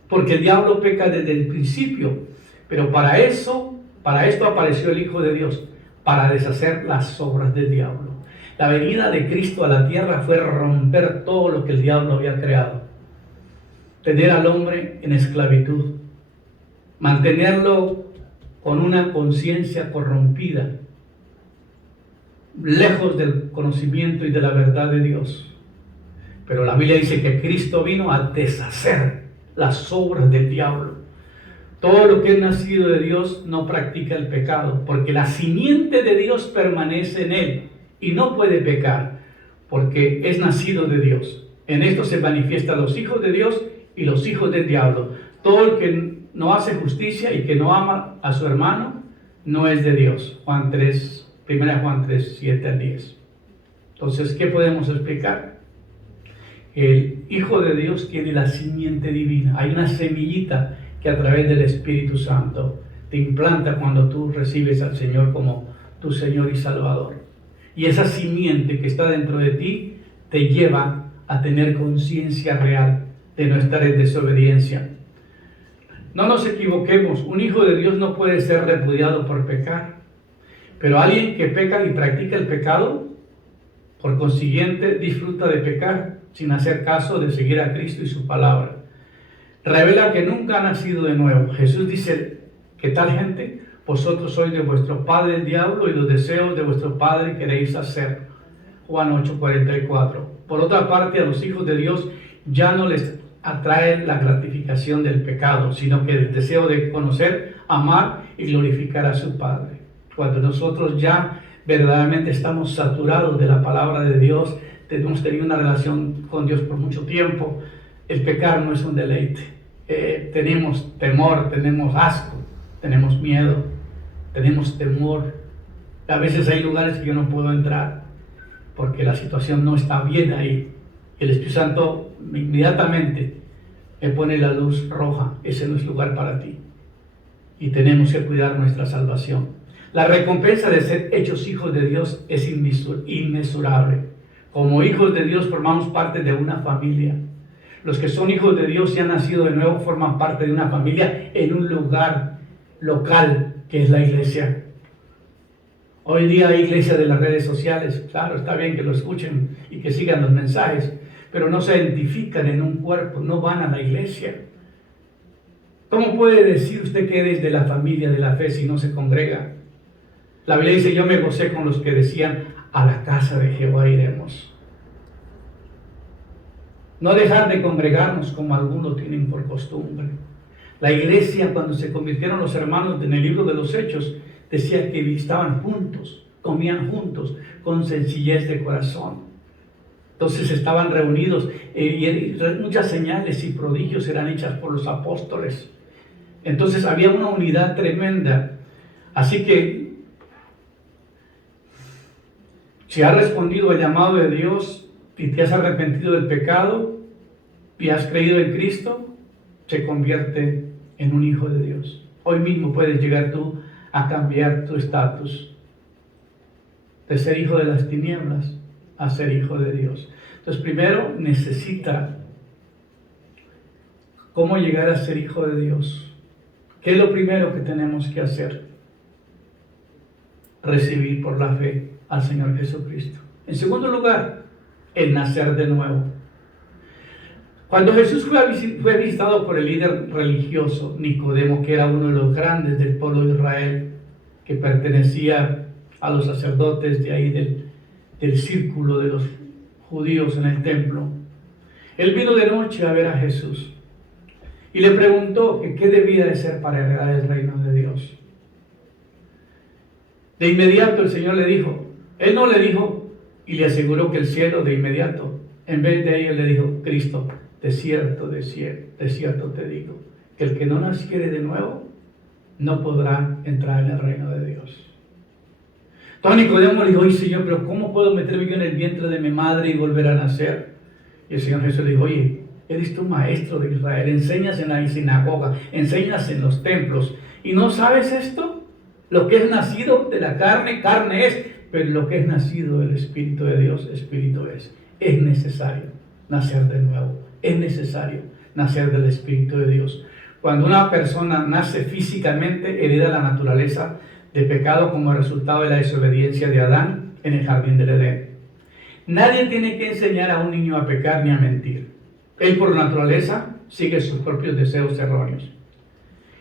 Porque el diablo peca desde el principio. Pero para esto apareció el Hijo de Dios, para deshacer las obras del diablo. La venida de Cristo a la tierra fue romper todo lo que el diablo había creado. Tener al hombre en esclavitud. Mantenerlo con una conciencia corrompida, lejos del conocimiento y de la verdad de Dios. Pero la Biblia dice que Cristo vino a deshacer las obras del diablo. Todo lo que es nacido de Dios no practica el pecado, porque la simiente de Dios permanece en él y no puede pecar, porque es nacido de Dios. En esto se manifiestan los hijos de Dios y los hijos del diablo. Todo el que no hace justicia y que no ama a su hermano no es de Dios. 1 Juan 3, 7 al 10. Entonces, ¿qué podemos explicar? El Hijo de Dios tiene la simiente divina. Hay una semillita que a través del Espíritu Santo te implanta cuando tú recibes al Señor como tu Señor y Salvador. Y esa simiente que está dentro de ti te lleva a tener conciencia real de no estar en desobediencia. No nos equivoquemos, un hijo de Dios no puede ser repudiado por pecar. Pero alguien que peca y practica el pecado, por consiguiente, disfruta de pecar sin hacer caso de seguir a Cristo y su palabra. Revela que nunca ha nacido de nuevo. Jesús dice que tal gente, vosotros sois de vuestro padre el diablo y los deseos de vuestro padre queréis hacer. Juan 8:44. Por otra parte, a los hijos de Dios ya no les atrae la gratificación del pecado, sino que el deseo de conocer, amar y glorificar a su Padre. Cuando nosotros ya verdaderamente estamos saturados de la palabra de Dios, hemos tenido una relación con Dios por mucho tiempo, el pecar no es un deleite. Tenemos temor, tenemos asco, tenemos miedo, tenemos temor. A veces hay lugares que yo no puedo entrar porque la situación no está bien ahí. El Espíritu Santo inmediatamente me pone la luz roja. Ese no es lugar para ti. Y tenemos que cuidar nuestra salvación. La recompensa de ser hechos hijos de Dios es inmesurable. Como hijos de Dios formamos parte de una familia. Los que son hijos de Dios y han nacido de nuevo forman parte de una familia en un lugar local que es la iglesia. Hoy día hay iglesia de las redes sociales. Claro, está bien que lo escuchen y que sigan los mensajes, pero no se identifican en un cuerpo, no van a la iglesia. ¿Cómo puede decir usted que eres de la familia de la fe si no se congrega? La Biblia dice, yo me gocé con los que decían, a la casa de Jehová iremos. No dejar de congregarnos como algunos tienen por costumbre. La iglesia, cuando se convirtieron los hermanos en el libro de los Hechos, decía que estaban juntos, comían juntos, con sencillez de corazón. Entonces estaban reunidos y muchas señales y prodigios eran hechas por los apóstoles. Entonces había una unidad tremenda. Así que, si has respondido al llamado de Dios y te has arrepentido del pecado y has creído en Cristo, se convierte en un hijo de Dios. Hoy mismo puedes llegar tú a cambiar tu estatus de ser hijo de las tinieblas a ser hijo de Dios. Entonces, primero necesita cómo llegar a ser hijo de Dios. ¿Qué es lo primero que tenemos que hacer? Recibir por la fe al Señor Jesucristo. En segundo lugar, el nacer de nuevo. Cuando Jesús fue visitado por el líder religioso Nicodemo, que era uno de los grandes del pueblo de Israel, que pertenecía a los sacerdotes de ahí del círculo de los judíos en el templo, él vino de noche a ver a Jesús y le preguntó que qué debía de ser para heredar el reino de Dios. De inmediato el Señor le dijo, él no le dijo y le aseguró que el cielo de inmediato, en vez de ello le dijo, Cristo, de cierto te digo, que el que no naciere de nuevo, no podrá entrar en el reino de Dios. Entonces Nicodemo le dijo, oye Señor, pero ¿cómo puedo meterme yo en el vientre de mi madre y volver a nacer? Y el Señor Jesús le dijo, oye, eres tú maestro de Israel, enseñas en la sinagoga, enseñas en los templos, ¿y no sabes esto? Lo que es nacido de la carne, carne es, pero lo que es nacido del Espíritu de Dios, Espíritu es. Es necesario nacer de nuevo, es necesario nacer del Espíritu de Dios. Cuando una persona nace físicamente, hereda la naturaleza de pecado como resultado de la desobediencia de Adán en el jardín del Edén. Nadie tiene que enseñar a un niño a pecar ni a mentir. Él por naturaleza sigue sus propios deseos erróneos,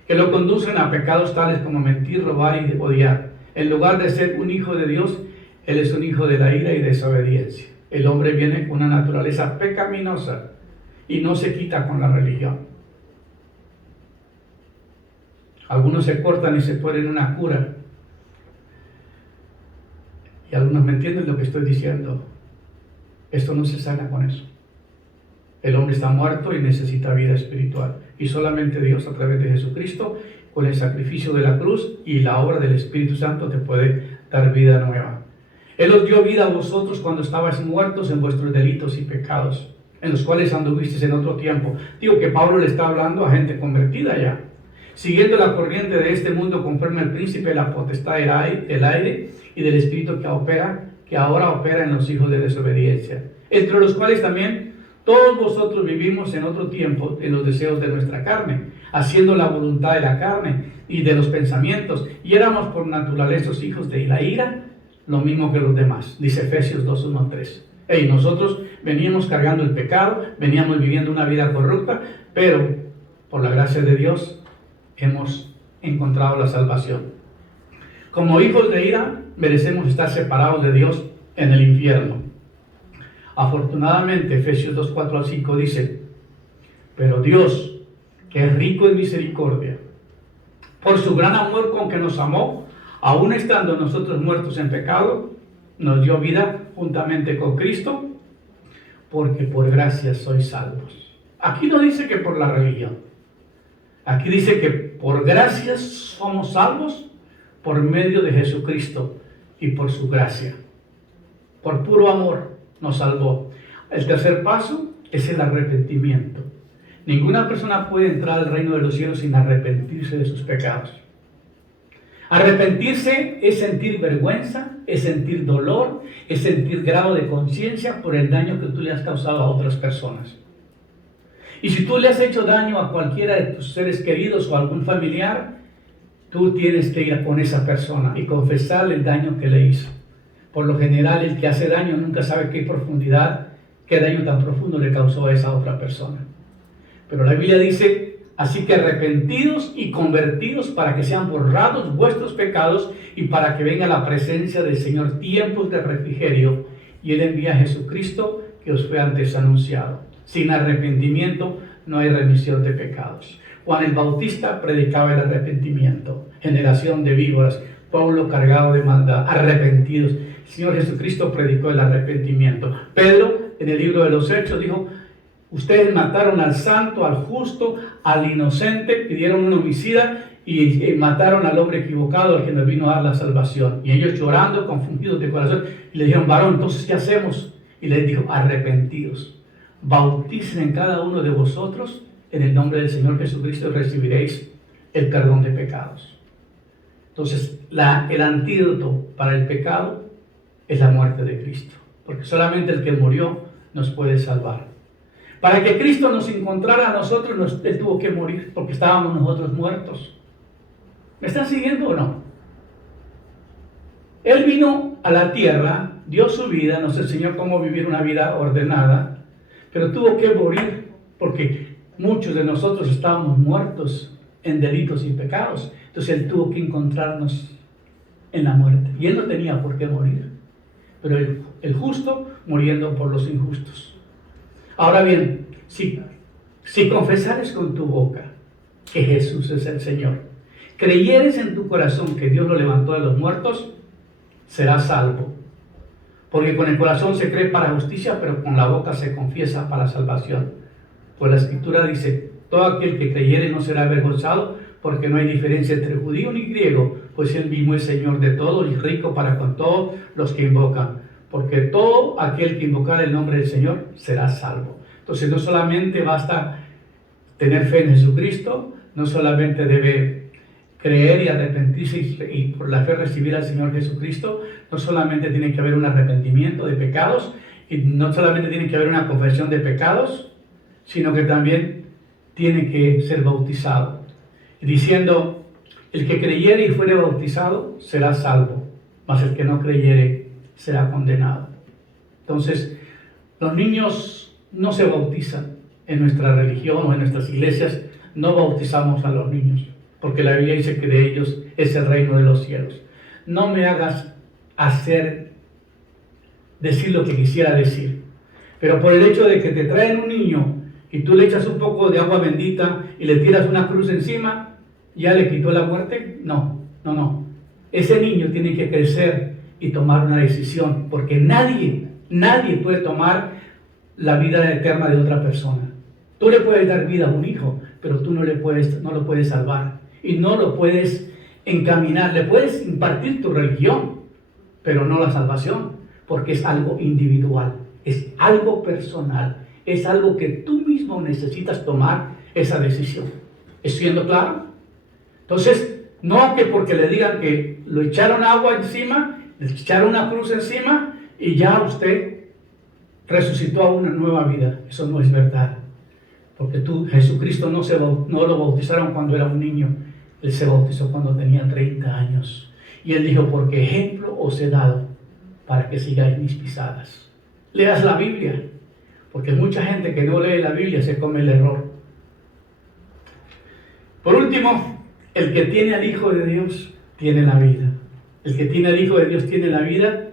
que lo conducen a pecados tales como mentir, robar y odiar. En lugar de ser un hijo de Dios, él es un hijo de la ira y desobediencia. El hombre viene con una naturaleza pecaminosa y no se quita con la religión. Algunos se cortan y se ponen una cura. Y algunos me entienden lo que estoy diciendo. Esto no se sana con eso. El hombre está muerto y necesita vida espiritual. Y solamente Dios, a través de Jesucristo, con el sacrificio de la cruz y la obra del Espíritu Santo, te puede dar vida nueva. Él os dio vida a vosotros cuando estabais muertos en vuestros delitos y pecados, en los cuales anduvisteis en otro tiempo. Digo que Pablo le está hablando a gente convertida ya, siguiendo la corriente de este mundo conforme al príncipe de la potestad del aire y del espíritu que ahora opera en los hijos de desobediencia, entre los cuales también todos vosotros vivimos en otro tiempo en los deseos de nuestra carne, haciendo la voluntad de la carne y de los pensamientos, y éramos por naturaleza hijos de la ira, lo mismo que los demás, dice Efesios 2:1-3. Nosotros veníamos cargando el pecado, veníamos viviendo una vida corrupta, pero por la gracia de Dios hemos encontrado la salvación. Como hijos de ira, merecemos estar separados de Dios en el infierno. Afortunadamente, Efesios 2:4-5 dice, pero Dios, que es rico en misericordia, por su gran amor con que nos amó, aun estando nosotros muertos en pecado, nos dio vida juntamente con Cristo, porque por gracia sois salvos. Aquí no dice que por la religión. Aquí dice que por gracia somos salvos por medio de Jesucristo y por su gracia. Por puro amor nos salvó. El tercer paso es el arrepentimiento. Ninguna persona puede entrar al reino de los cielos sin arrepentirse de sus pecados. Arrepentirse es sentir vergüenza, es sentir dolor, es sentir grado de conciencia por el daño que tú le has causado a otras personas. Y si tú le has hecho daño a cualquiera de tus seres queridos o a algún familiar, tú tienes que ir con esa persona y confesarle el daño que le hizo. Por lo general, el que hace daño nunca sabe qué profundidad, qué daño tan profundo le causó a esa otra persona. Pero la Biblia dice, Así que arrepentidos y convertidos para que sean borrados vuestros pecados y para que venga la presencia del Señor tiempos de refrigerio. Y Él envía a Jesucristo que os fue antes anunciado. Sin arrepentimiento no hay remisión de pecados. Juan el Bautista predicaba el arrepentimiento. Generación de víboras, pueblo cargado de maldad, arrepentidos. El Señor Jesucristo predicó el arrepentimiento. Pedro, en el libro de los Hechos, dijo: ustedes mataron al santo, al justo, al inocente, pidieron un homicida y mataron al hombre equivocado, al que nos vino a dar la salvación. Y ellos llorando, confundidos de corazón, y le dijeron: varón, entonces ¿qué hacemos? Y les dijo: arrepentidos, bauticen en cada uno de vosotros en el nombre del Señor Jesucristo y recibiréis el perdón de pecados. Entonces, el antídoto para el pecado es la muerte de Cristo, porque solamente el que murió nos puede salvar. Para que Cristo nos encontrara a nosotros, Él tuvo que morir, porque estábamos nosotros muertos. ¿Me están siguiendo o no? Él vino a la tierra, dio su vida, nos enseñó cómo vivir una vida ordenada, pero tuvo que morir, porque muchos de nosotros estábamos muertos en delitos y pecados. Entonces Él tuvo que encontrarnos en la muerte. Y Él no tenía por qué morir, pero el justo muriendo por los injustos. Ahora bien, si confesares con tu boca que Jesús es el Señor, creyeres en tu corazón que Dios lo levantó de los muertos, serás salvo. Porque con el corazón se cree para justicia, pero con la boca se confiesa para salvación. Pues la Escritura dice: todo aquel que creyere no será avergonzado, porque no hay diferencia entre judío ni griego, pues Él mismo es Señor de todos y rico para con todos los que invocan. Porque todo aquel que invocar el nombre del Señor será salvo. Entonces no solamente basta tener fe en Jesucristo, no solamente debe creer y arrepentirse y por la fe recibir al Señor Jesucristo, no solamente tiene que haber un arrepentimiento de pecados, y no solamente tiene que haber una confesión de pecados, sino que también tiene que ser bautizado. Diciendo: el que creyere y fuere bautizado será salvo, mas el que no creyere será condenado. Entonces, los niños no se bautizan en nuestra religión o en nuestras iglesias, no bautizamos a los niños, porque la Biblia dice que de ellos es el reino de los cielos. No me hagas decir lo que quisiera decir, pero por el hecho de que te traen un niño y tú le echas un poco de agua bendita y le tiras una cruz encima, ¿ya le quitó la muerte? No. Ese niño tiene que crecer y tomar una decisión, porque nadie puede tomar la vida eterna de otra persona. Tú le puedes dar vida a un hijo, pero tú no lo puedes salvar y no lo puedes encaminar. Le puedes impartir tu religión, pero no la salvación, porque es algo individual, es algo personal, es algo que tú mismo necesitas tomar esa decisión. ¿Estoy siendo claro? Entonces, no que porque le digan que lo echaron agua encima, le echaron una cruz encima y ya usted resucitó a una nueva vida. Eso no es verdad. Porque Jesucristo no lo bautizaron cuando era un niño. Él se bautizó cuando tenía 30 años. Y Él dijo: porque ejemplo os he dado para que sigáis mis pisadas. Leas la Biblia, porque mucha gente que no lee la Biblia se come el error. Por último, el que tiene al Hijo de Dios tiene la vida. El que tiene al Hijo de Dios tiene la vida,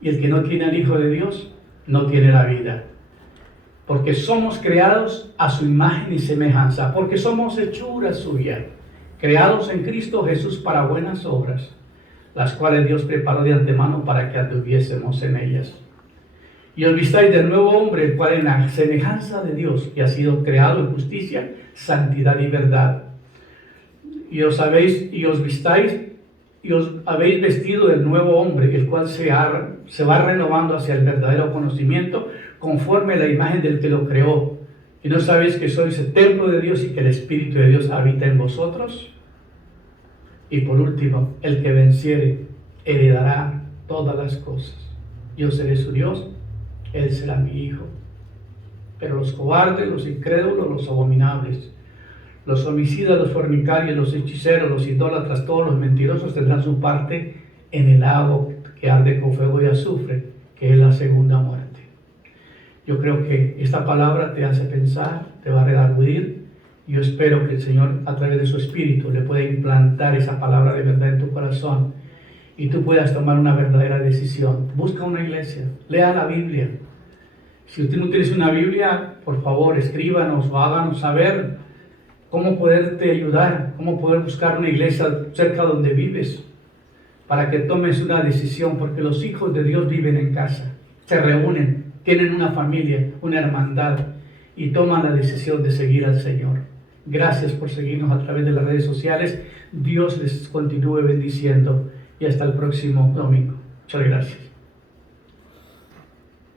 y el que no tiene al Hijo de Dios no tiene la vida. Porque somos creados a su imagen y semejanza, porque somos hechura suya, creados en Cristo Jesús para buenas obras, las cuales Dios preparó de antemano para que anduviésemos en ellas. Y os vistáis del nuevo hombre, el cual en la semejanza de Dios, que ha sido creado en justicia, santidad y verdad. Y os habéis vestido del nuevo hombre, el cual se va renovando hacia el verdadero conocimiento, conforme a la imagen del que lo creó. ¿Y no sabéis que sois el templo de Dios y que el Espíritu de Dios habita en vosotros? Y por último, el que venciere heredará todas las cosas. Yo seré su Dios, él será mi hijo. Pero los cobardes, los incrédulos, los abominables, los homicidas, los fornicarios, los hechiceros, los idólatras, todos los mentirosos tendrán su parte en el lago que arde con fuego y azufre, que es la segunda muerte. Yo creo que esta palabra te hace pensar, te va a redarguir Yo espero que el Señor, a través de su Espíritu, le pueda implantar esa palabra de verdad en tu corazón y tú puedas tomar una verdadera decisión. Busca una iglesia, lea la Biblia. Si usted no tiene una Biblia, por favor, escríbanos o háganos saber cómo poderte ayudar, cómo poder buscar una iglesia cerca donde vives, para que tomes una decisión, porque los hijos de Dios viven en casa, se reúnen, tienen una familia, una hermandad y toman la decisión de seguir al Señor. Gracias por seguirnos a través de las redes sociales. Dios les continúe bendiciendo y hasta el próximo domingo. Muchas gracias.